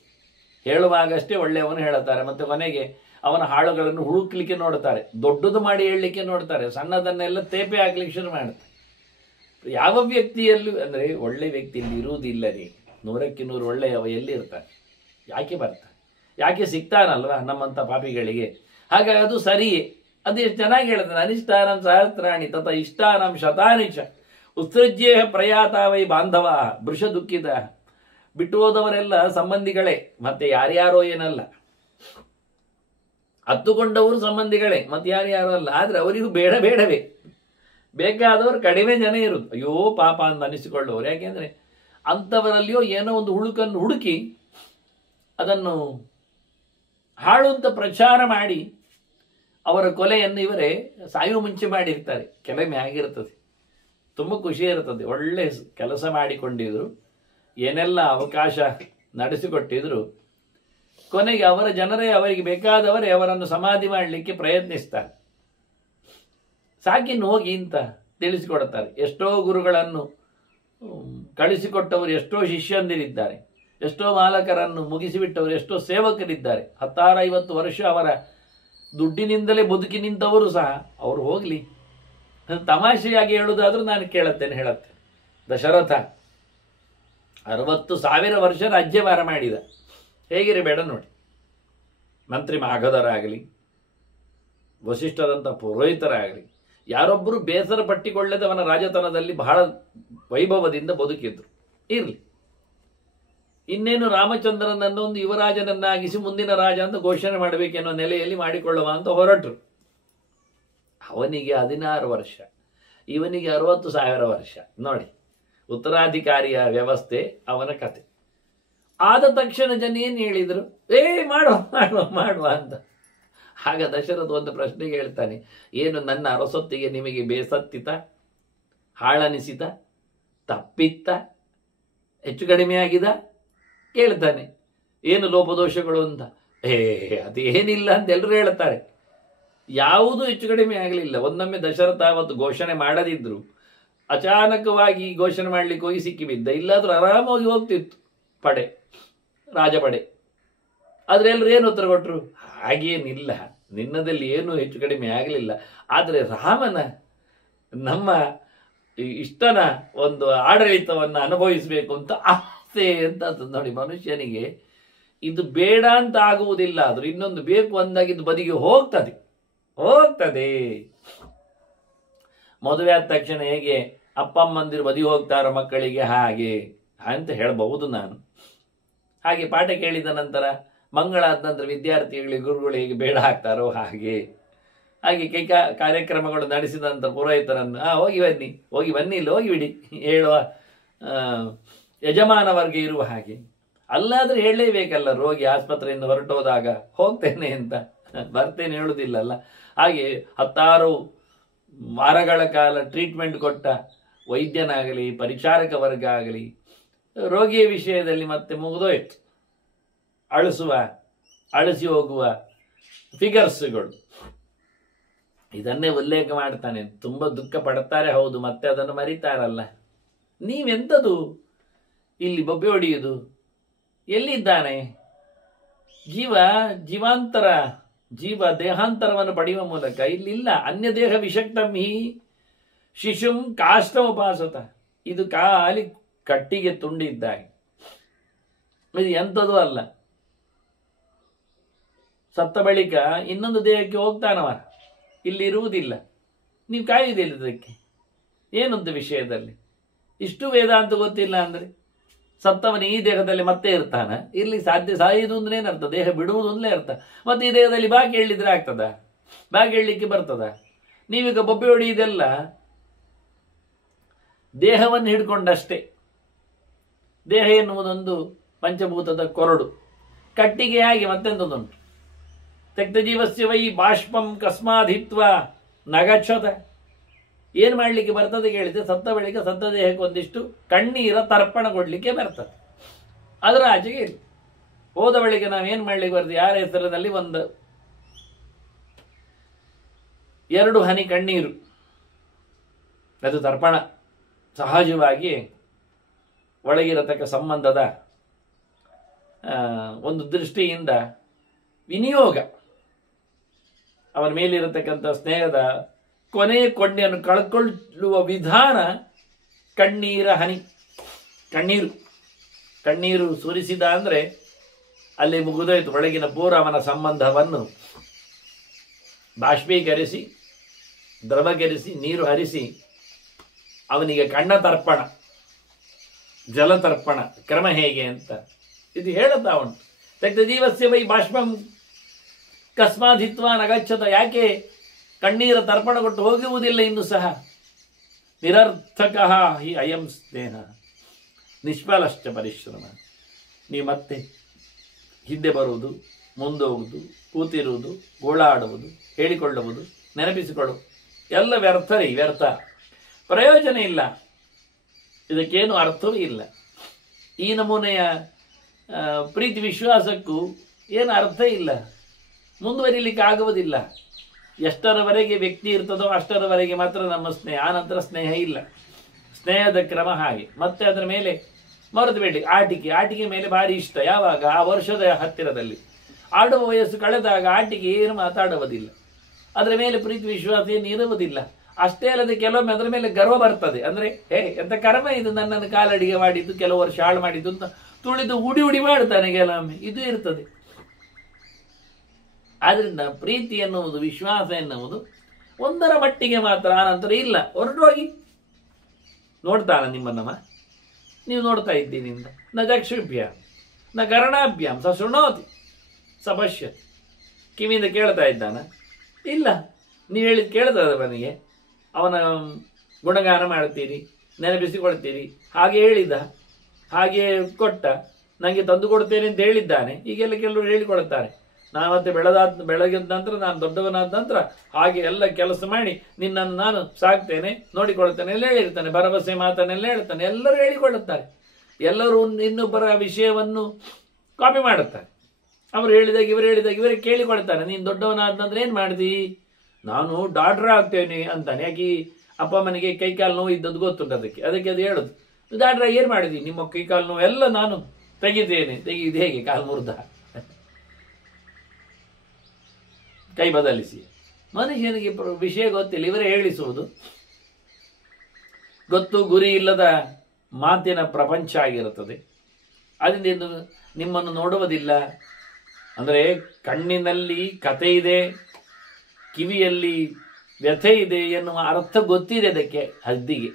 ಹೇಳುವಾಗಷ್ಟೇ ಒಳ್ಳೆಯವನು ಹೇಳುತ್ತಾರೆ, ಮತ್ತೆ ಕೊನೆಗೆ ಅವನ ಹಾಳುಗಳನ್ನು ಹುಡುಕ್ಲಿಕ್ಕೆ ನೋಡ್ತಾರೆ, ದೊಡ್ಡದು ಮಾಡಿ ಹೇಳಲಿಕ್ಕೆ ನೋಡ್ತಾರೆ, ಸಣ್ಣದನ್ನೆಲ್ಲ ತೇಪೆ ಹಾಕ್ಲಿಕ್ಕೆ ಶುರು ಮಾಡ್ತಾರೆ. ಯಾವ ವ್ಯಕ್ತಿಯಲ್ಲೂ ಅಂದರೆ ಒಳ್ಳೆ ವ್ಯಕ್ತಿಯಲ್ಲಿ ಇರುವುದಿಲ್ಲ ರೀ, 100ಕ್ಕೆ 100 ಒಳ್ಳೆಯವ ಎಲ್ಲಿರ್ತಾರೆ? ಯಾಕೆ ಬರ್ತಾರೆ? ಯಾಕೆ ಸಿಗ್ತಾನಲ್ವಾ ನಮ್ಮಂಥ ಪಾಪಿಗಳಿಗೆ? ಹಾಗಾಗಿ ಅದು ಸರಿಯೇ. ಅದೇ ಚೆನ್ನಾಗಿ ಹೇಳ್ತಾನೆ, ಅನಿಷ್ಟಾನಂ ಸಹಸ್ರಾಣಿ ತಥ ಇಷ್ಟಾನಂ ಶತಾನಿ ಚ ಉತ್ಸೃಜ್ಯೇಹ ಪ್ರಯಾತಾವೈ ಬಾಂಧವ ವೃಷ ದುಃಖಿತ. ಬಿಟ್ಟು ಹೋದವರೆಲ್ಲ ಸಂಬಂಧಿಗಳೇ, ಮತ್ತೆ ಯಾರ್ಯಾರೋ ಏನಲ್ಲ. ಹತ್ತುಕೊಂಡವರು ಸಂಬಂಧಿಗಳೇ, ಮತ್ತೆ ಯಾರ್ಯಾರೋ ಅಲ್ಲ. ಆದ್ರೆ ಅವರಿಗೂ ಬೇಡವೇ, ಬೇಕಾದವರು ಕಡಿಮೆ ಜನ ಇರುವುದು. ಅಯ್ಯೋ ಪಾಪ ಅಂತ ಅನಿಸಿಕೊಳ್ಳುವವರು. ಯಾಕೆಂದ್ರೆ ಅಂಥವರಲ್ಲಿಯೋ ಏನೋ ಒಂದು ಹುಳುಕನ್ನು ಹುಡುಕಿ ಅದನ್ನು ಹಾಳು ಅಂತ ಪ್ರಚಾರ ಮಾಡಿ ಅವರ ಕೊಲೆಯನ್ನು ಇವರೇ ಸಾಯುವ ಮುಂಚೆ ಮಾಡಿರ್ತಾರೆ. ಕೆಲವೊಮ್ಮೆ ಆಗಿರ್ತದೆ, ತುಂಬ ಖುಷಿ ಇರ್ತದೆ. ಒಳ್ಳೆ ಕೆಲಸ ಮಾಡಿಕೊಂಡಿದ್ರು, ಏನೆಲ್ಲ ಅವಕಾಶ ನಡೆಸಿಕೊಟ್ಟಿದ್ರು, ಕೊನೆಗೆ ಅವರ ಜನರೇ ಅವರಿಗೆ ಬೇಕಾದವರೇ ಅವರನ್ನು ಸಮಾಧಿ ಮಾಡಲಿಕ್ಕೆ ಪ್ರಯತ್ನಿಸ್ತಾರೆ. ಸಾಕಿನ್ನು ಹೋಗಿ ಅಂತ ತಿಳಿಸಿಕೊಡುತ್ತಾರೆ. ಎಷ್ಟೋ ಗುರುಗಳನ್ನು ಕಳಿಸಿಕೊಟ್ಟವರು ಎಷ್ಟೋ ಶಿಷ್ಯಂದಿರಿದ್ದಾರೆ, ಎಷ್ಟೋ ಮಾಲಕರನ್ನು ಮುಗಿಸಿಬಿಟ್ಟವರು ಎಷ್ಟೋ ಸೇವಕರಿದ್ದಾರೆ. 16-50 ವರ್ಷ ಅವರ ದುಡ್ಡಿನಿಂದಲೇ ಬದುಕಿ ನಿಂತವರು ಸಹ ಅವರು ಹೋಗಲಿ. ತಮಾಷೆಯಾಗಿ ಹೇಳುವುದಾದ್ರೂ ನಾನು ಹೇಳುತ್ತೇನೆ. ದಶರಥ 60,000 ವರ್ಷ ರಾಜ್ಯಭಾರ ಮಾಡಿದ. ಹೇಗಿರಬೇಡ ನೋಡಿ. ಮಂತ್ರಿ ಮಾಗಧರಾಗಲಿ, ವಸಿಷ್ಠರಂಥ ಪುರೋಹಿತರಾಗಲಿ, ಯಾರೊಬ್ಬರು ಬೇಸರ ಪಟ್ಟಿಕೊಳ್ಳದೆ ಅವನ ರಾಜತನದಲ್ಲಿ ಬಹಳ ವೈಭವದಿಂದ ಬದುಕಿದ್ರು. ಇರಲಿ, ಇನ್ನೇನು ರಾಮಚಂದ್ರನನ್ನು ಒಂದು ಯುವರಾಜನನ್ನಾಗಿಸಿ ಮುಂದಿನ ರಾಜ ಅಂತ ಘೋಷಣೆ ಮಾಡಬೇಕೆನ್ನೋ ನೆಲೆಯಲ್ಲಿ ಮಾಡಿಕೊಳ್ಳುವ ಅಂತ ಹೊರಟರು. ಅವನಿಗೆ 16 ವರ್ಷ, ಇವನಿಗೆ 60,000 ವರ್ಷ. ನೋಡಿ, ಉತ್ತರಾಧಿಕಾರಿಯ ವ್ಯವಸ್ಥೆ ಅವನ ಕತೆ. ಆದ ತಕ್ಷಣ ಜನ ಏನು ಹೇಳಿದರು? ಮಾಡುವ ಅಂತ. ಆಗ ದಶರಥ ಒಂದು ಪ್ರಶ್ನೆಗೆ ಹೇಳ್ತಾನೆ, ಏನು ನನ್ನ ಅರಸೊತ್ತಿಗೆ ನಿಮಗೆ ಬೇಸತ್ತಿತ, ಹಾಳನಿಸಿತ, ತಪ್ಪಿತ್ತ, ಹೆಚ್ಚು ಕಡಿಮೆ ಆಗಿದ ಕೇಳ್ತಾನೆ. ಏನು ಲೋಪದೋಷಗಳು ಅಂತ. ಅದೇನಿಲ್ಲ ಅಂತ ಎಲ್ಲರೂ ಹೇಳ್ತಾರೆ. ಯಾವುದೂ ಹೆಚ್ಚು ಕಡಿಮೆ ಆಗಲಿಲ್ಲ. ಒಂದೊಮ್ಮೆ ದಶರಥ ಅವತ್ತು ಘೋಷಣೆ ಮಾಡದಿದ್ರು ಅಚಾನಕವಾಗಿ ಘೋಷಣೆ ಮಾಡ್ಲಿಕ್ಕೆ ಹೋಗಿ ಸಿಕ್ಕಿಬಿದ್ದ. ಇಲ್ಲಾದ್ರೂ ಆರಾಮಾಗಿ ಹೋಗ್ತಿತ್ತು ಪಡೆ, ರಾಜಪಡೆ. ಆದ್ರೆ ಎಲ್ಲರೂ ಏನು ಉತ್ತರ ಕೊಟ್ಟರು? ಹಾಗೇನಿಲ್ಲ, ನಿನ್ನದಲ್ಲಿ ಏನೂ ಹೆಚ್ಚು ಕಡಿಮೆ ಆಗಲಿಲ್ಲ. ಆದರೆ ರಾಮನ, ನಮ್ಮ ಇಷ್ಟನ ಒಂದು ಆಡಳಿತವನ್ನು ಅನುಭವಿಸಬೇಕು ಅಂತ ಆಸೆ ಅಂತ. ನೋಡಿ, ಮನುಷ್ಯನಿಗೆ ಇದು ಬೇಡ ಅಂತ ಆಗುವುದಿಲ್ಲ, ಆದ್ರೂ ಇನ್ನೊಂದು ಬೇಕು ಅಂದಾಗ ಇದು ಬದಿಗೆ ಹೋಗ್ತದೆ. ಮದುವೆ ಆದ ತಕ್ಷಣ ಹೇಗೆ ಅಪ್ಪಮ್ಮಂದಿರು ಬದಿ ಹೋಗ್ತಾರೋ ಮಕ್ಕಳಿಗೆ, ಹಾಗೆ ಅಂತ ಹೇಳಬಹುದು ನಾನು. ಹಾಗೆ ಪಾಠ ಕೇಳಿದ ನಂತರ, ಮಂಗಳಾದ ನಂತರ ವಿದ್ಯಾರ್ಥಿಗಳಿಗೆ ಗುರುಗಳು ಹೇಗೆ ಬೇಡ ಹಾಕ್ತಾರೋ ಹಾಗೆ ಕಾರ್ಯಕ್ರಮಗಳು ನಡೆಸಿದ ನಂತರ ಪುರೋಹಿತರನ್ನು ಹೋಗಿ ಬನ್ನಿ ಇಲ್ಲಿ ಹೋಗಿಬಿಡಿ ಹೇಳುವ ಯಜಮಾನ ವರ್ಗ ಇರುವ ಹಾಗೆ. ಅಲ್ಲಾದ್ರೆ ಹೇಳಲೇಬೇಕಲ್ಲ, ರೋಗಿ ಆಸ್ಪತ್ರೆಯಿಂದ ಹೊರಟೋದಾಗ ಹೋಗ್ತೇನೆ ಅಂತ, ಬರ್ತೇನೆ ಹೇಳುವುದಿಲ್ಲಲ್ಲ. ಹಾಗೆ 16 ವಾರಗಳ ಕಾಲ ಟ್ರೀಟ್ಮೆಂಟ್ ಕೊಟ್ಟ ವೈದ್ಯನಾಗಲಿ, ಪರಿಚಾರಕ ವರ್ಗ ಆಗಲಿ, ರೋಗಿಯ ವಿಷಯದಲ್ಲಿ ಮತ್ತೆ ಮುಗಿದೋಯ್ತು. ಅಳಿಸಿ ಹೋಗುವ ಫಿಗರ್ಸ್ಗಳು ಇದನ್ನೇ ಉಲ್ಲೇಖ ಮಾಡ್ತಾನೆ. ತುಂಬ ದುಃಖ ಪಡ್ತಾರೆ, ಹೌದು, ಮತ್ತೆ ಅದನ್ನು ಮರಿತಾರಲ್ಲ. ನೀವೆಂಥದು ಇಲ್ಲಿ ಬೊಬ್ಬೆ ಹೊಡೆಯುವುದು? ಎಲ್ಲಿದ್ದಾನೆ ಜೀವ ದೇಹಾಂತರವನ್ನು ಪಡೆಯುವ ಮೂಲಕ ಇಲ್ಲಿಲ್ಲ. ಅನ್ಯ ದೇಹ ವಿಷಕ್ತಂ ಹಿ ಶಿಶುಂ ಕಾಷ್ಟ ಉಪಾಸತ. ಇದು ಖಾಲಿ ಕಟ್ಟಿಗೆ ತುಂಡಿದ್ದಾಗೆ, ಇದು ಎಂಥದೂ ಅಲ್ಲ. ಸತ್ತ ಬಳಿಕ ಇನ್ನೊಂದು ದೇಹಕ್ಕೆ ಹೋಗ್ತಾನವ, ಇಲ್ಲಿ ಇರುವುದಿಲ್ಲ. ನೀವು ಕಾಯುವುದಿಲ್ಲ ಇದಕ್ಕೆ. ಏನೊಂದು ವಿಷಯದಲ್ಲಿ ಇಷ್ಟು ವೇದಾಂತ ಗೊತ್ತಿಲ್ಲ ಅಂದ್ರೆ ಸತ್ತವನು ಈ ದೇಹದಲ್ಲಿ ಮತ್ತೆ ಇರ್ತಾನ? ಇಲ್ಲಿ ಸಾಧ್ಯ. ಸಾಯುವುದು ಅಂದ್ರೆ ಏನರ್ಥ? ದೇಹ ಬಿಡುವುದು ಅಂದ್ರೆ ಅರ್ಥ. ಮತ್ತೆ ಈ ದೇಹದಲ್ಲಿ ಬಾಕಿ ಹೇಳಿದ್ರೆ ಆಗ್ತದ? ಬಾಕಿ ಹೇಳಲಿಕ್ಕೆ ಬರ್ತದ? ನೀವೀಗ ಬೊಬ್ಬೆ ಹೊಡೆಯುವುದೆಲ್ಲ ದೇಹವನ್ನು ಹಿಡ್ಕೊಂಡಷ್ಟೇ. ದೇಹ ಎನ್ನುವುದೊಂದು ಪಂಚಭೂತದ ಕೊರಡು, ಕಟ್ಟಿಗೆ ಆಗಿ ಮತ್ತೆಂತದುಂಟು. ತೆಕ್ತ ಜೀವಸ್ಯ ವೈ ಬಾಷ್ಪಂ ಕಸ್ಮಾಧಿತ್ವ ನಗಚ್ಚದ. ಏನು ಮಾಡಲಿಕ್ಕೆ ಬರ್ತದೆ ಕೇಳಿದ್ರೆ, ಸತ್ತ ಬಳಿಕ ಸತ್ತ ದೇಹಕ್ಕೆ ಒಂದಿಷ್ಟು ಕಣ್ಣೀರ ತರ್ಪಣ ಕೊಡ್ಲಿಕ್ಕೆ ಬರ್ತದೆ. ಅದರ ಆಚೆಗೆ ಇಲ್ಲ. ಹೋದ ಬಳಿಕ ನಾವೇನು ಮಾಡ್ಲಿಕ್ಕೆ ಬರ್ತದೆ? ಯಾರ ಹೆಸರಿನಲ್ಲಿ 1-2 ಹನಿ ಕಣ್ಣೀರು, ಅದು ತರ್ಪಣ. ಸಹಜವಾಗಿ ಒಳಗಿರತಕ್ಕ ಸಂಬಂಧದ ಒಂದು ದೃಷ್ಟಿಯಿಂದ ವಿನಿಯೋಗ, ಅವನ ಮೇಲಿರತಕ್ಕಂಥ ಸ್ನೇಹದ ಕೊನೆಯ ಕೊಂಡಿಯನ್ನು ಕಳ್ಕೊಳ್ಳುವ ವಿಧಾನ ಕಣ್ಣೀರ ಹನಿ. ಕಣ್ಣೀರು ಸುರಿಸಿದ ಅಂದರೆ ಅಲ್ಲಿ ಮುಗಿದೋಯ್ತು. ಒಳಗಿನ ಪೂರ ಅವನ ಸಂಬಂಧವನ್ನು ಬಾಷ್ಪೀಕರಿಸಿ, ದ್ರವಗರಿಸಿ, ನೀರು ಹರಿಸಿ ಅವನಿಗೆ ಕಣ್ಣ ತರ್ಪಣ, ಜಲತರ್ಪಣ ಕ್ರಮ ಹೇಗೆ ಅಂತ ಇದು ಹೇಳುತ್ತಾ ಉಂಟು. ತಗ್ಧ ಜೀವಸ್ಯ ವೈ ಬಾಷ್ಪಂ ಕಸ್ಮಾಧಿತ್ವ ನಗಚ್ಚತ. ಯಾಕೆ ಕಣ್ಣೀರ ತರ್ಪಣ ಕೊಟ್ಟು ಹೋಗುವುದಿಲ್ಲ ಇನ್ನೂ ಸಹ? ನಿರರ್ಥಕ ಹಿ ಅಯಂ ಸ್ನೇಹ ನಿಷ್ಫಲಶ್ಚ ಪರಿಶ್ರಮ. ನೀವು ಮತ್ತೆ ಹಿಂದೆ ಬರುವುದು, ಮುಂದೋಗುವುದು, ಕೂತಿರುವುದು, ಗೋಳಾಡುವುದು, ಹೇಳಿಕೊಳ್ಳುವುದು, ನೆನಪಿಸಿಕೊಳ್ಳುವುದು ಎಲ್ಲ ವ್ಯರ್ಥ, ಪ್ರಯೋಜನ ಇಲ್ಲ. ಇದಕ್ಕೇನು ಅರ್ಥವೂ ಇಲ್ಲ. ಈ ನಮೂನೆಯ ಪ್ರೀತಿ ವಿಶ್ವಾಸಕ್ಕೂ ಏನು ಅರ್ಥ ಇಲ್ಲ, ಮುಂದುವರಿಲಿಕ್ಕೆ ಆಗುವುದಿಲ್ಲ. ಎಷ್ಟರವರೆಗೆ ವ್ಯಕ್ತಿ ಇರ್ತದೋ ಅಷ್ಟರವರೆಗೆ ಮಾತ್ರ ನಮ್ಮ ಸ್ನೇಹ, ಆನಂತರ ಸ್ನೇಹ ಇಲ್ಲ. ಸ್ನೇಹದ ಕ್ರಮ ಹಾಗೆ. ಮತ್ತೆ ಅದರ ಮೇಲೆ ಮರೆತು ಬೇಡಿ. ಆಟಿಕೆ ಮೇಲೆ ಭಾರಿ ಇಷ್ಟ. ಯಾವಾಗ? ಆ ವರ್ಷದ ಹತ್ತಿರದಲ್ಲಿ ಆಡುವ ವಯಸ್ಸು ಕಳೆದಾಗ ಆಟಿಕೆ ಏನು ಮಾತಾಡುವುದಿಲ್ಲ, ಅದರ ಮೇಲೆ ಪ್ರೀತಿ ವಿಶ್ವಾಸ ಏನು ಇರುವುದಿಲ್ಲ. ಅಷ್ಟೇ ಅಲ್ಲದೆ ಕೆಲವೊಮ್ಮೆ ಅದರ ಮೇಲೆ ಗರ್ವ ಬರ್ತದೆ. ಅಂದ್ರೆ ಎಂತ ಕರ್ಮ ಇದು, ನನ್ನನ್ನು ಕಾಲಡಿಗೆ ಮಾಡಿದ್ದು, ಕೆಲವು ವರ್ಷ ಹಾಳು ಮಾಡಿದ್ದು ಅಂತ ತುಳಿದು ಉಡಿ ಮಾಡ್ತಾನೆ ಕೆಲವೊಮ್ಮೆ. ಇದು ಇರ್ತದೆ. ಆದ್ರಿಂದ ಪ್ರೀತಿ ಎನ್ನುವುದು, ವಿಶ್ವಾಸ ಎನ್ನುವುದು ಒಂದರ ಮಟ್ಟಿಗೆ ಮಾತ್ರ, ಆನಂತರ ಇಲ್ಲ. ಹೊರಟೋಗಿ ನೋಡ್ತಾನ ನಿಮ್ಮನ್ನಮ್ಮ, ನೀವು ನೋಡ್ತಾ ಇದ್ದೀನಿಂದ. ನ ಚಕ್ಷುಭ್ಯ ನ ಕರ್ಣಾಭ್ಯಾಂ ಸ ಶೃಣೋತಿ ಸ ಪಶ್ಯತಿ. ಕಿವಿಯಿಂದ ಕೇಳ್ತಾ ಇದ್ದಾನ? ಇಲ್ಲ. ನೀವು ಹೇಳಿದ್ ಕೇಳ್ತದ ಅವನಿಗೆ? ಅವನ ಗುಣಗಾನ ಮಾಡ್ತೀರಿ, ನೆನಪಿಸಿಕೊಳ್ತೀರಿ. ಹಾಗೆ ಹೇಳಿದ, ಹಾಗೆ ಕೊಟ್ಟ, ನನಗೆ ತಂದು ಕೊಡ್ತೇನೆ ಅಂತ ಹೇಳಿದ್ದಾನೆ. ಈಗೆಲ್ಲ ಕೆಲವರು ಹೇಳಿಕೊಳ್ತಾರೆ, ನಾನು ಮತ್ತೆ ಬೆಳಗಿದ ನಂತರ, ನಾನು ದೊಡ್ಡವನಾದ ನಂತರ ಹಾಗೆ ಎಲ್ಲ ಕೆಲಸ ಮಾಡಿ ನಿನ್ನನ್ನು ನಾನು ಸಾಕ್ತೇನೆ, ನೋಡಿಕೊಳ್ತೇನೆ ಎಲ್ಲ ಹೇಳಿರ್ತಾನೆ. ಭರವಸೆ ಮಾತನ್ನೆಲ್ಲ ಹೇಳ್ತಾನೆ. ಎಲ್ಲರೂ ಹೇಳಿಕೊಳ್ಳುತ್ತಾರೆ. ಎಲ್ಲರೂ ಇನ್ನೊಬ್ಬರ ವಿಷಯವನ್ನು ಕಾಪಿ ಮಾಡುತ್ತಾರೆ. ಅವರು ಹೇಳಿದಾಗ ಇವರಿಗೆ ಕೇಳಿಕೊಳ್ತಾರೆ. ನೀನು ದೊಡ್ಡವನಾದ ನಂತರ ಏನು ಮಾಡ್ದಿ? ನಾನು ಡಾಕ್ಟರ್ ಆಗ್ತೇನೆ ಅಂತಾನೆ. ಯಾಕೆ? ಅಪ್ಪ ಅಮ್ಮನಿಗೆ ಕೈಕಾಲು ನೋವು ಇದ್ದದ್ದು ಗೊತ್ತುಂಟು. ಅದಕ್ಕೆ ಅದು ಹೇಳುದು, ಡಾಕ್ಟ್ರ ಏನು ಮಾಡಿದಿ? ನಿಮ್ಮ ಕೈಕಾಲು ನೋವು ಎಲ್ಲ ನಾನು ತೆಗಿತೇನೆ. ತೆಗೆದು ಹೇಗೆ? ಕಾಲು ಮುರಿದ, ಕೈ ಬದಲಿಸಿ. ಮನುಷ್ಯನಿಗೆ ವಿಷಯ ಗೊತ್ತಿಲ್ಲ, ಇವರೇ ಹೇಳಿಸುವುದು. ಗೊತ್ತು ಗುರಿ ಇಲ್ಲದ ಮಾತಿನ ಪ್ರಪಂಚ ಆಗಿರುತ್ತದೆ. ಅದರಿಂದ ನಿಮ್ಮನ್ನು ನೋಡುವುದಿಲ್ಲ. ಅಂದರೆ ಕಣ್ಣಿನಲ್ಲಿ ಕತೆ ಇದೆ, ಕಿವಿಯಲ್ಲಿ ವ್ಯಥೆ ಇದೆ ಎನ್ನುವ ಅರ್ಥ ಗೊತ್ತಿದೆ ಅದಕ್ಕೆ. ಹದ್ದಿಗೆ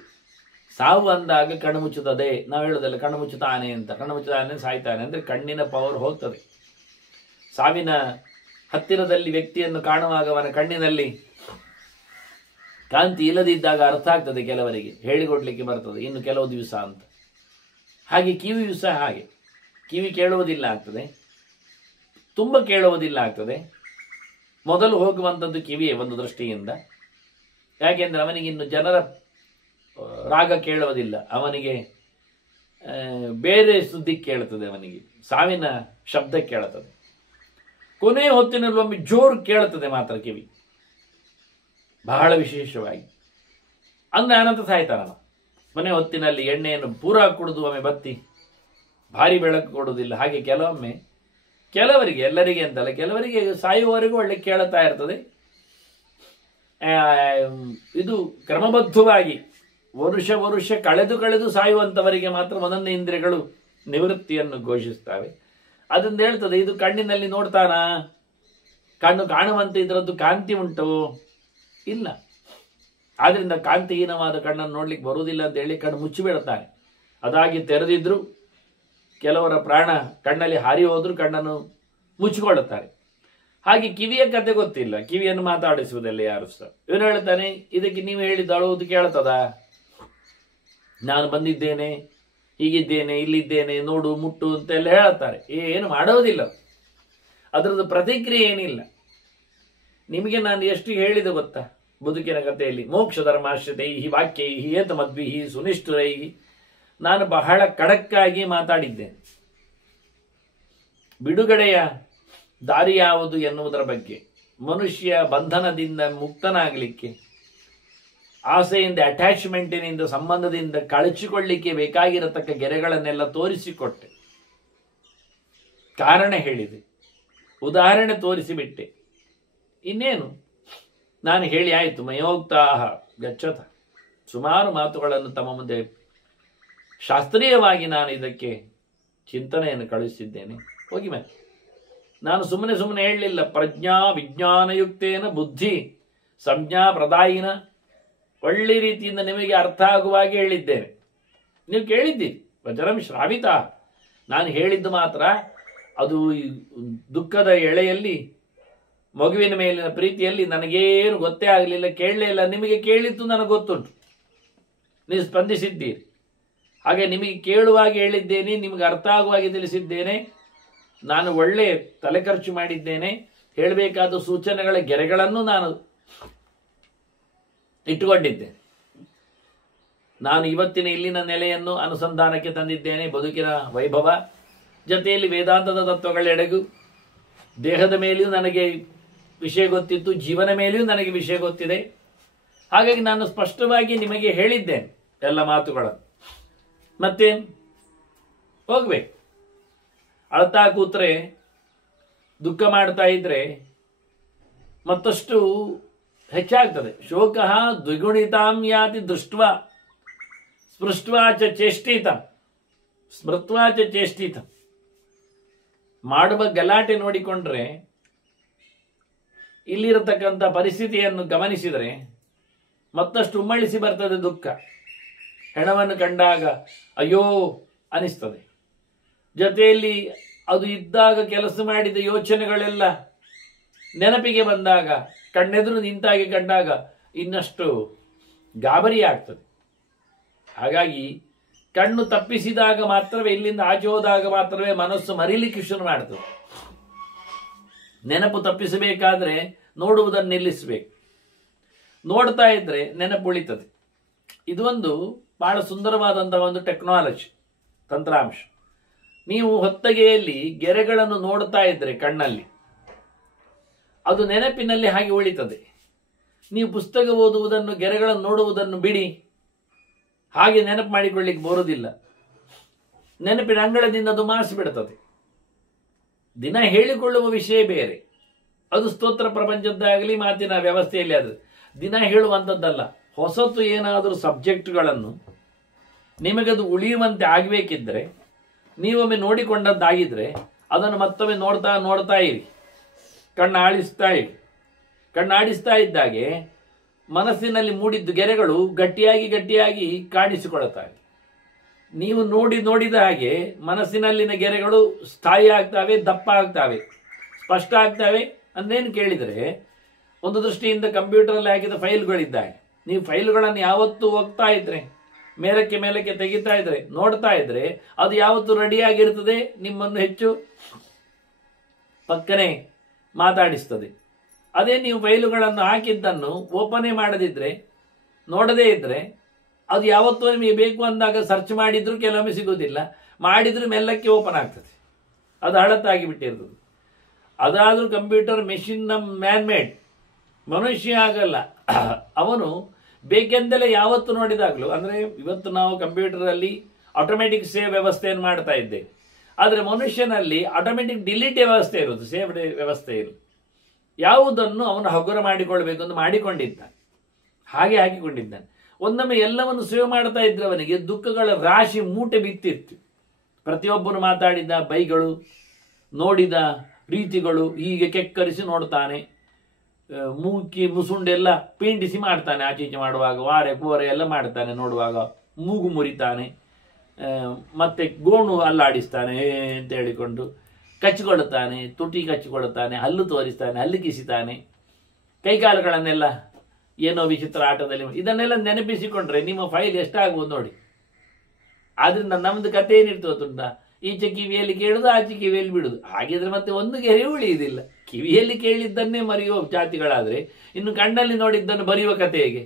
ಸಾವು ಅಂದಾಗ ಕಣ್ಣು ಮುಚ್ಚುತ್ತದೆ. ನಾವು ಹೇಳೋದಲ್ಲ ಕಣ್ಣು ಮುಚ್ಚುತ್ತಾನೆ ಅಂತ. ಕಣ್ಣು ಮುಚ್ಚುತ್ತಾನೆ, ಸಾಯ್ತಾನೆ ಅಂದರೆ ಕಣ್ಣಿನ ಪವರ್ ಹೋಗ್ತದೆ. ಸಾವಿನ ಹತ್ತಿರದಲ್ಲಿ ವ್ಯಕ್ತಿಯನ್ನು ಕಾಣುವಾಗ ಅವನ ಕಣ್ಣಿನಲ್ಲಿ ಕಾಂತಿ ಇಲ್ಲದಿದ್ದಾಗ ಅರ್ಥ ಆಗ್ತದೆ ಕೆಲವರಿಗೆ, ಹೇಳಿಕೊಡ್ಲಿಕ್ಕೆ ಬರ್ತದೆ ಇನ್ನು ಕೆಲವು ದಿವಸ ಅಂತ. ಹಾಗೆ ಕಿವಿಯೂ ಸಹ ಹಾಗೆ. ಕಿವಿ ಕೇಳುವುದಿಲ್ಲ ಆಗ್ತದೆ, ತುಂಬ ಕೇಳುವುದಿಲ್ಲ ಆಗ್ತದೆ. ಮೊದಲು ಹೋಗುವಂಥದ್ದು ಕಿವಿಯೇ ಒಂದು ದೃಷ್ಟಿಯಿಂದ. ಯಾಕೆಂದರೆ ಅವನಿಗಿನ್ನು ಜನರ ರಾಗ ಕೇಳುವುದಿಲ್ಲ, ಅವನಿಗೆ ಬೇರೆ ಸುದ್ದಿ ಕೇಳುತ್ತದೆ. ಅವನಿಗೆ ಸಾವಿನ ಶಬ್ದ ಕೇಳುತ್ತದೆ. ಕೊನೆಯ ಹೊತ್ತಿನಲ್ಲಿ ಒಮ್ಮೆ ಜೋರು ಕೇಳುತ್ತದೆ ಮಾತ್ರ ಕಿವಿ, ಬಹಳ ವಿಶೇಷವಾಗಿ. ಅಂದರೆ ಅನಂತ ಸಾಯ್ತಾನವ. ಕೊನೆ ಹೊತ್ತಿನಲ್ಲಿ ಎಣ್ಣೆಯನ್ನು ಪೂರಾ ಕುಡಿದು ಒಮ್ಮೆ ಬತ್ತಿ ಭಾರಿ ಬೆಳಕು ಕೊಡುವುದಿಲ್ಲ. ಹಾಗೆ ಕೆಲವರಿಗೆ, ಎಲ್ಲರಿಗೆ ಅಂತಲ್ಲ, ಕೆಲವರಿಗೆ ಸಾಯುವವರೆಗೂ ಒಳ್ಳೆ ಕೇಳುತ್ತಾ ಇರ್ತದೆ. ಇದು ಕ್ರಮಬದ್ಧವಾಗಿ ವರುಷ ಕಳೆದು ಸಾಯುವಂಥವರಿಗೆ ಮಾತ್ರ ಒಂದೊಂದು ಇಂದ್ರಿಯಗಳು ನಿವೃತ್ತಿಯನ್ನು ಘೋಷಿಸ್ತವೆ. ಅದರಿಂದ ಹೇಳ್ತದೆ, ಇದು ಕಣ್ಣಿನಲ್ಲಿ ನೋಡ್ತಾನ, ಕಣ್ಣು ಕಾಣುವಂತೆ ಇದರದ್ದು ಕಾಂತಿ ಉಂಟು? ಇಲ್ಲ. ಆದ್ರಿಂದ ಕಾಂತಿಹೀನವಾದ ಕಣ್ಣನ್ನು ನೋಡ್ಲಿಕ್ಕೆ ಬರುವುದಿಲ್ಲ ಅಂತ ಹೇಳಿ ಕಣ್ಣು ಮುಚ್ಚಿಬಿಡುತ್ತಾನೆ. ಅದಾಗಿ ತೆರೆದಿದ್ರು ಕೆಲವರ ಪ್ರಾಣ ಕಣ್ಣಲ್ಲಿ ಹಾರಿ ಹೋದ್ರು ಕಣ್ಣನ್ನು ಮುಚ್ಚಿಕೊಳ್ಳುತ್ತಾರೆ. ಹಾಗೆ ಕಿವಿಯ ಕತೆ ಗೊತ್ತಿಲ್ಲ, ಕಿವಿಯನ್ನು ಮಾತಾಡಿಸುವುದಿಲ್ಲ ಯಾರು ಸಹ. ಇವನು ಹೇಳ್ತಾನೆ, ಇದಕ್ಕೆ ನೀವು ಹೇಳಿದ್ದು ಅಳುವುದು ಕೇಳ್ತದ? ನಾನು ಬಂದಿದ್ದೇನೆ, ಹೀಗಿದ್ದೇನೆ, ಇಲ್ಲಿದ್ದೇನೆ, ನೋಡು, ಮುಟ್ಟು ಅಂತೆಲ್ಲ ಹೇಳುತ್ತಾರೆ. ಏನು ಮಾಡೋದಿಲ್ಲ, ಅದರದ್ದು ಪ್ರತಿಕ್ರಿಯೆ ಏನಿಲ್ಲ. ನಿಮಗೆ ನಾನು ಎಷ್ಟು ಹೇಳಿದೆ ಗೊತ್ತಾ ಬದುಕಿನ ಕಥೆಯಲ್ಲಿ? ಮೋಕ್ಷ ಧರ್ಮಾಶ್ರತೈ ವಾಕ್ಯೈ ಏತ ಮದ್ವಿಹಿ ಸುನಿಷ್ಠುರೈ. ನಾನು ಬಹಳ ಖಡಕ್ಕಾಗಿ ಮಾತಾಡಿದ್ದೇನೆ. ಬಿಡುಗಡೆಯ ದಾರಿ ಯಾವುದು ಎನ್ನುವುದರ ಬಗ್ಗೆ, ಮನುಷ್ಯ ಬಂಧನದಿಂದ ಮುಕ್ತನಾಗಲಿಕ್ಕೆ, ಆಸೆಯಿಂದ, ಅಟ್ಯಾಚ್ಮೆಂಟಿನಿಂದ, ಸಂಬಂಧದಿಂದ ಕಳಚಿಕೊಳ್ಳಿಕ್ಕೆ ಬೇಕಾಗಿರತಕ್ಕ ಗೆರೆಗಳನ್ನೆಲ್ಲ ತೋರಿಸಿಕೊಟ್ಟೆ. ಕಾರಣ ಹೇಳಿದೆ, ಉದಾಹರಣೆ ತೋರಿಸಿಬಿಟ್ಟೆ. ಇನ್ನೇನು ನಾನು ಹೇಳಿ ಆಯಿತು. ಮಯೋಕ್ತಾಹ ಗಚ್ಚತ, ಸುಮಾರು ಮಾತುಗಳನ್ನು ತಮ್ಮ ಮುಂದೆ ಶಾಸ್ತ್ರೀಯವಾಗಿ ನಾನು ಇದಕ್ಕೆ ಚಿಂತನೆಯನ್ನು ಕಳುಹಿಸಿದ್ದೇನೆ. ಹೋಗಿ ಮೇಲೆ ನಾನು ಸುಮ್ಮನೆ ಹೇಳಲಿಲ್ಲ. ಪ್ರಜ್ಞಾ ವಿಜ್ಞಾನಯುಕ್ತೇನ ಬುದ್ಧಿ ಸಂಜ್ಞಾ ಪ್ರದಾಯಿನ, ಒಳ್ಳೆ ರೀತಿಯಿಂದ ನಿಮಗೆ ಅರ್ಥ ಆಗುವಾಗೆ ಹೇಳಿದ್ದೇನೆ. ನೀವು ಕೇಳಿದ್ದೀರಿ, ವಚನಂ ಶ್ರಾವಿತ. ನಾನು ಹೇಳಿದ್ದು ಮಾತ್ರ ಅದು ದುಃಖದ ಎಳೆಯಲ್ಲಿ ಮಗುವಿನ ಮೇಲಿನ ಪ್ರೀತಿಯಲ್ಲಿ ನನಗೇನು ಗೊತ್ತೇ ಆಗಲಿಲ್ಲ, ಕೇಳಲೇ ಇಲ್ಲ. ನಿಮಗೆ ಕೇಳಿದ್ದು ನನಗೆ ಗೊತ್ತುಂಟು, ನೀವು ಸ್ಪಂದಿಸಿದ್ದೀರಿ. ಹಾಗೆ ನಿಮಗೆ ಕೇಳುವಾಗಿ ಹೇಳಿದ್ದೇನೆ, ನಿಮಗೆ ಅರ್ಥ ಆಗುವಾಗೆ ತಿಳಿಸಿದ್ದೇನೆ. ನಾನು ಒಳ್ಳೆ ತಲೆ ಖರ್ಚು ಮಾಡಿದ್ದೇನೆ. ಹೇಳಬೇಕಾದ ಸೂಚನೆಗಳ ಗೆರೆಗಳನ್ನು ನಾನು ಇಟ್ಟುಕೊಂಡಿದ್ದೇನೆ. ನಾನು ಇವತ್ತಿನ ಇಲ್ಲಿನ ನೆಲೆಯನ್ನು ಅನುಸಂಧಾನಕ್ಕೆ ತಂದಿದ್ದೇನೆ. ಬದುಕಿನ ವೈಭವ ಜೊತೆಯಲ್ಲಿ ವೇದಾಂತದ ತತ್ವಗಳೆಡೆಗೂ, ದೇಹದ ಮೇಲೆಯೂ ನನಗೆ ವಿಷಯ ಗೊತ್ತಿತ್ತು, ಜೀವನ ಮೇಲೆಯೂ ನನಗೆ ವಿಷಯ ಗೊತ್ತಿದೆ. ಹಾಗಾಗಿ ನಾನು ಸ್ಪಷ್ಟವಾಗಿ ನಿಮಗೆ ಹೇಳಿದ್ದೇನೆ ಎಲ್ಲ ಮಾತುಗಳನ್ನು. ಮತ್ತೇನು ಹೋಗ್ಬೇಕು. ಅಳ್ತಾ ಕೂತ್ರೆ, ದುಃಖ ಮಾಡ್ತಾ ಇದ್ರೆ ಮತ್ತಷ್ಟು ಹೆಚ್ಚಾಗ್ತದೆ. ಶೋಕಃ ದ್ವಿಗುಣಿತಾಂ ಯಾತಿ ದೃಷ್ಟ್ವ ಸ್ಪೃಷ್ಟ್ವಾ ಚ ಚೇಷ್ಟಿತಂ ಸ್ಮೃತ್ವಾ ಚ ಚೇಷ್ಟಿತಂ. ಮಾಡುವ ಗಲಾಟೆ ನೋಡಿಕೊಂಡ್ರೆ, ಇಲ್ಲಿರತಕ್ಕಂಥ ಪರಿಸ್ಥಿತಿಯನ್ನು ಗಮನಿಸಿದರೆ ಮತ್ತಷ್ಟು ಉಮ್ಮಳಿಸಿ ಬರ್ತದೆ ದುಃಖ. ಹೆಣವನ್ನು ಕಂಡಾಗ ಅಯ್ಯೋ ಅನಿಸ್ತದೆ. ಜೊತೆಯಲ್ಲಿ ಅದು ಇದ್ದಾಗ ಕೆಲಸ ಮಾಡಿದ ಯೋಚನೆಗಳೆಲ್ಲ ನೆನಪಿಗೆ ಬಂದಾಗ, ಕಣ್ಣೆದುರು ನಿಂತಾಗಿ ಕಂಡಾಗ ಇನ್ನಷ್ಟು ಗಾಬರಿ ಆಗ್ತದೆ. ಹಾಗಾಗಿ ಕಣ್ಣು ತಪ್ಪಿಸಿದಾಗ ಮಾತ್ರವೇ, ಇಲ್ಲಿಂದ ಆಚೆ ಹೋದಾಗ ಮಾತ್ರವೇ ಮನಸ್ಸು ಮರಿಲಿಕ್ಕೆ ಶುರು ಮಾಡ್ತದೆ. ನೆನಪು ತಪ್ಪಿಸಬೇಕಾದ್ರೆ ನೋಡುವುದನ್ನು ನಿಲ್ಲಿಸಬೇಕು. ನೋಡ್ತಾ ಇದ್ರೆ ನೆನಪು ಉಳಿತದೆ. ಇದು ಒಂದು ಬಹಳ ಸುಂದರವಾದಂತಹ ಒಂದು ಟೆಕ್ನಾಲಜಿ, ತಂತ್ರಾಂಶ. ನೀವು ಹೊತ್ತಗೆಯಲ್ಲಿ ಗೆರೆಗಳನ್ನು ನೋಡ್ತಾ ಇದ್ರೆ ಕಣ್ಣಲ್ಲಿ, ಅದು ನೆನಪಿನಲ್ಲಿ ಹಾಗೆ ಉಳಿತದೆ. ನೀವು ಪುಸ್ತಕ ಓದುವುದನ್ನು, ಗೆರೆಗಳನ್ನು ನೋಡುವುದನ್ನು ಬಿಡಿ, ಹಾಗೆ ನೆನಪು ಮಾಡಿಕೊಳ್ಳಿಕ್ಕೆ ಬರುವುದಿಲ್ಲ. ನೆನಪಿನ ಅಂಗಳದಿಂದ ಅದು ಮಾಸಿಬಿಡ್ತದೆ. ದಿನ ಹೇಳಿಕೊಳ್ಳುವ ವಿಷಯ ಬೇರೆ, ಅದು ಸ್ತೋತ್ರ ಪ್ರಪಂಚದ್ದಾಗಲಿ ಮಾತಿನ ವ್ಯವಸ್ಥೆಯಲ್ಲಿ ಆದ್ರೆ ದಿನ ಹೇಳುವಂಥದ್ದಲ್ಲ. ಹೊಸತು ಏನಾದರೂ ಸಬ್ಜೆಕ್ಟ್ಗಳನ್ನು ನಿಮಗದು ಉಳಿಯುವಂತೆ ಆಗಬೇಕಿದ್ರೆ, ನೀವೊಮ್ಮೆ ನೋಡಿಕೊಂಡದ್ದಾಗಿದ್ರೆ ಅದನ್ನು ಮತ್ತೊಮ್ಮೆ ನೋಡ್ತಾ ಇರಿ. ಕಣ್ಣಾಡಿಸ್ತಾ ಇದ್ದಾಗೆ ಮನಸ್ಸಿನಲ್ಲಿ ಮೂಡಿದ್ದು ಗೆರೆಗಳು ಗಟ್ಟಿಯಾಗಿ ಕಾಣಿಸಿಕೊಳ್ಳುತ್ತವೆ. ನೀವು ನೋಡಿದ ಹಾಗೆ ಮನಸ್ಸಿನಲ್ಲಿನ ಗೆರೆಗಳು ಸ್ಥಾಯಿ ಆಗ್ತವೆ, ದಪ್ಪ ಆಗ್ತವೆ, ಸ್ಪಷ್ಟ ಆಗ್ತವೆ. ಅಂದೇನು ಕೇಳಿದರೆ, ಒಂದು ದೃಷ್ಟಿಯಿಂದ ಕಂಪ್ಯೂಟರಲ್ಲಿ ಹಾಕಿದ ಫೈಲ್ಗಳಿದ್ದಾವೆ. ನೀವು ಫೈಲ್ಗಳನ್ನು ಯಾವತ್ತೂ ಹೋಗ್ತಾ ಇದ್ರೆ, ಮೇಲಕ್ಕೆ ತೆಗಿತಾ ಇದ್ರೆ, ನೋಡ್ತಾ ಇದ್ರೆ, ಅದು ಯಾವತ್ತೂ ರೆಡಿಯಾಗಿರ್ತದೆ. ನಿಮ್ಮನ್ನು ಹೆಚ್ಚು ಪಕ್ಕನೆ ಮಾತಾಡಿಸ್ತದೆ. ಅದೇ ನೀವು ಫೈಲುಗಳನ್ನು ಹಾಕಿದ್ದನ್ನು ಓಪನೇ ಮಾಡದಿದ್ರೆ, ನೋಡದೇ ಇದ್ರೆ, ಅದು ಯಾವತ್ತೂ ನಿಮಗೆ ಬೇಕು ಅಂದಾಗ ಸರ್ಚ್ ಮಾಡಿದ್ರು ಕೆಲವೊಮ್ಮೆ ಸಿಗೋದಿಲ್ಲ, ಮಾಡಿದ್ರು ಮೆಲ್ಲಕ್ಕೆ ಓಪನ್ ಆಗ್ತದೆ. ಅದು ಹಳತ್ತಾಗಿ ಬಿಟ್ಟಿರ್ತದೆ. ಅದಾದರೂ ಕಂಪ್ಯೂಟರ್ ಮೆಷಿನ್ ಮ್ಯಾನ್ ಮೇಡ್, ಮನುಷ್ಯ ಆಗಲ್ಲ. ಅವನು ಬೇಕೆಂದಲೇ ಯಾವತ್ತು ನೋಡಿದಾಗಲೂ, ಅಂದರೆ ಇವತ್ತು ನಾವು ಕಂಪ್ಯೂಟರಲ್ಲಿ ಆಟೋಮೆಟಿಕ್ ಸೇವ್ ವ್ಯವಸ್ಥೆಯನ್ನು ಮಾಡ್ತಾ ಇದ್ದೇವೆ. ಆದರೆ ಮನುಷ್ಯನಲ್ಲಿ ಆಟೋಮೆಟಿಕ್ ಡಿಲೀಟ್ ವ್ಯವಸ್ಥೆ ಇರೋದು, ಸೇವ್ ವ್ಯವಸ್ಥೆ ಇರೋದು. ಯಾವುದನ್ನು ಅವನು ಹಗುರ ಮಾಡಿಕೊಳ್ಬೇಕು ಅಂತ ಮಾಡಿಕೊಂಡಿದ್ದಾನೆ, ಹಾಗೆ ಹಾಕಿಕೊಂಡಿದ್ದಾನೆ. ಒಂದೊಮ್ಮೆ ಎಲ್ಲವನ್ನು ಸೇವ್ ಮಾಡ್ತಾ ಇದ್ರೆ ಅವನಿಗೆ ದುಃಖಗಳ ರಾಶಿ ಮೂಟೆ ಬಿತ್ತಿರ್ತು. ಪ್ರತಿಯೊಬ್ಬರು ಮಾತಾಡಿದ ಬೈಗಳು, ನೋಡಿದ ರೀತಿಗಳು ಹೀಗೆ ಕೆಕ್ಕರಿಸಿ ನೋಡ್ತಾನೆ. ಮೂಕಿ ಮುಸುಂಡೆಲ್ಲ ಪೀಂಡಿಸಿ ಮಾಡ್ತಾನೆ. ಆಚೀಚೆ ಮಾಡುವಾಗ ವಾರೆ ಕೋರೆ ಎಲ್ಲ ಮಾಡ್ತಾನೆ. ನೋಡುವಾಗ ಮೂಗು ಮುರಿತಾನೆ, ಮತ್ತೆ ಗೋಣು ಅಲ್ಲಾಡಿಸ್ತಾನೆ ಅಂತ ಹೇಳಿಕೊಂಡು ಕಚ್ಚಿಕೊಳ್ಳುತ್ತಾನೆ, ತುಟಿ ಕಚ್ಚಿಕೊಳ್ಳುತ್ತಾನೆ, ಹಲ್ಲು ತೋರಿಸ್ತಾನೆ, ಹಲ್ಲು ಕಿಸಿತಾನೆ, ಕೈಕಾಲುಗಳನ್ನೆಲ್ಲ ಏನೋ ವಿಚಿತ್ರ ಆಟದಲ್ಲಿ. ಇದನ್ನೆಲ್ಲ ನೆನಪಿಸಿಕೊಂಡ್ರೆ ನಿಮ್ಮ ಫೈಲ್ ಎಷ್ಟಾಗುವುದು ನೋಡಿ. ಆದ್ರಿಂದ ನಮ್ದು ಕತೆ ಏನಿರ್ತದೆ ತುಂಟಾ, ಈಚೆ ಕಿವಿಯಲ್ಲಿ ಕೇಳುದು, ಆಚೆ ಕಿವಿಯಲ್ಲಿ ಬಿಡುದು. ಹಾಗಿದ್ರೆ ಮತ್ತೆ ಒಂದು ಗೆರೆ ಉಳಿಯುವುದಿಲ್ಲ. ಕಿವಿಯಲ್ಲಿ ಕೇಳಿದ್ದನ್ನೇ ಮರೆಯುವ ಜಾತಿಗಳಾದ್ರೆ ಇನ್ನು ಕಣ್ಣಲ್ಲಿ ನೋಡಿದ್ದನ್ನು ಬರೆಯುವ ಕತೆ ಹೇಗೆ?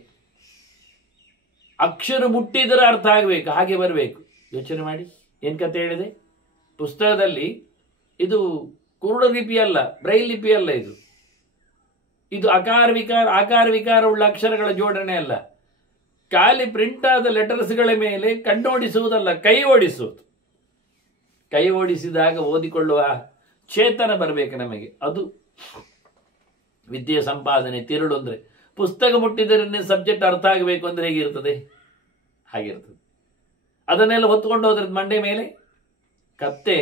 ಅಕ್ಷರ ಮುಟ್ಟಿದರೆ ಅರ್ಥ ಆಗಬೇಕು, ಹಾಗೆ ಬರಬೇಕು. ಯೋಚನೆ ಮಾಡಿ, ಏನ್ ಕತೆ ಹೇಳಿದೆ ಪುಸ್ತಕದಲ್ಲಿ. ಇದು ಕುರುಡ ಲಿಪಿ ಅಲ್ಲ, ಬ್ರೈಲ್ ಲಿಪಿ ಅಲ್ಲ. ಇದು ಆಕಾರ ವಿಕಾರ ಉಳ್ಳ ಅಕ್ಷರಗಳ ಜೋಡಣೆ ಅಲ್ಲ. ಖಾಲಿ ಪ್ರಿಂಟ್ ಆದ ಲೆಟರ್ಸ್ಗಳ ಮೇಲೆ ಕಣ್ಣೋಡಿಸುವುದಲ್ಲ, ಕೈ ಓಡಿಸುವುದು. ಕೈ ಓಡಿಸಿದಾಗ ಓದಿಕೊಳ್ಳುವ ಚೇತನ ಬರಬೇಕು ನಮಗೆ. ಅದು ವಿದ್ಯೆ ಸಂಪಾದನೆ ತಿರುಳು ಅಂದರೆ. ಪುಸ್ತಕ ಮುಟ್ಟಿದರೆ ಸಬ್ಜೆಕ್ಟ್ ಅರ್ಥ ಆಗಬೇಕು ಅಂದರೆ ಹೇಗಿರ್ತದೆ? ಹಾಗಿರ್ತದೆ. ಅದನ್ನೆಲ್ಲ ಹೊತ್ಕೊಂಡು ಹೋದ್ರದ್ದು ಮಂಡೆ ಮೇಲೆ ಕತ್ತೆ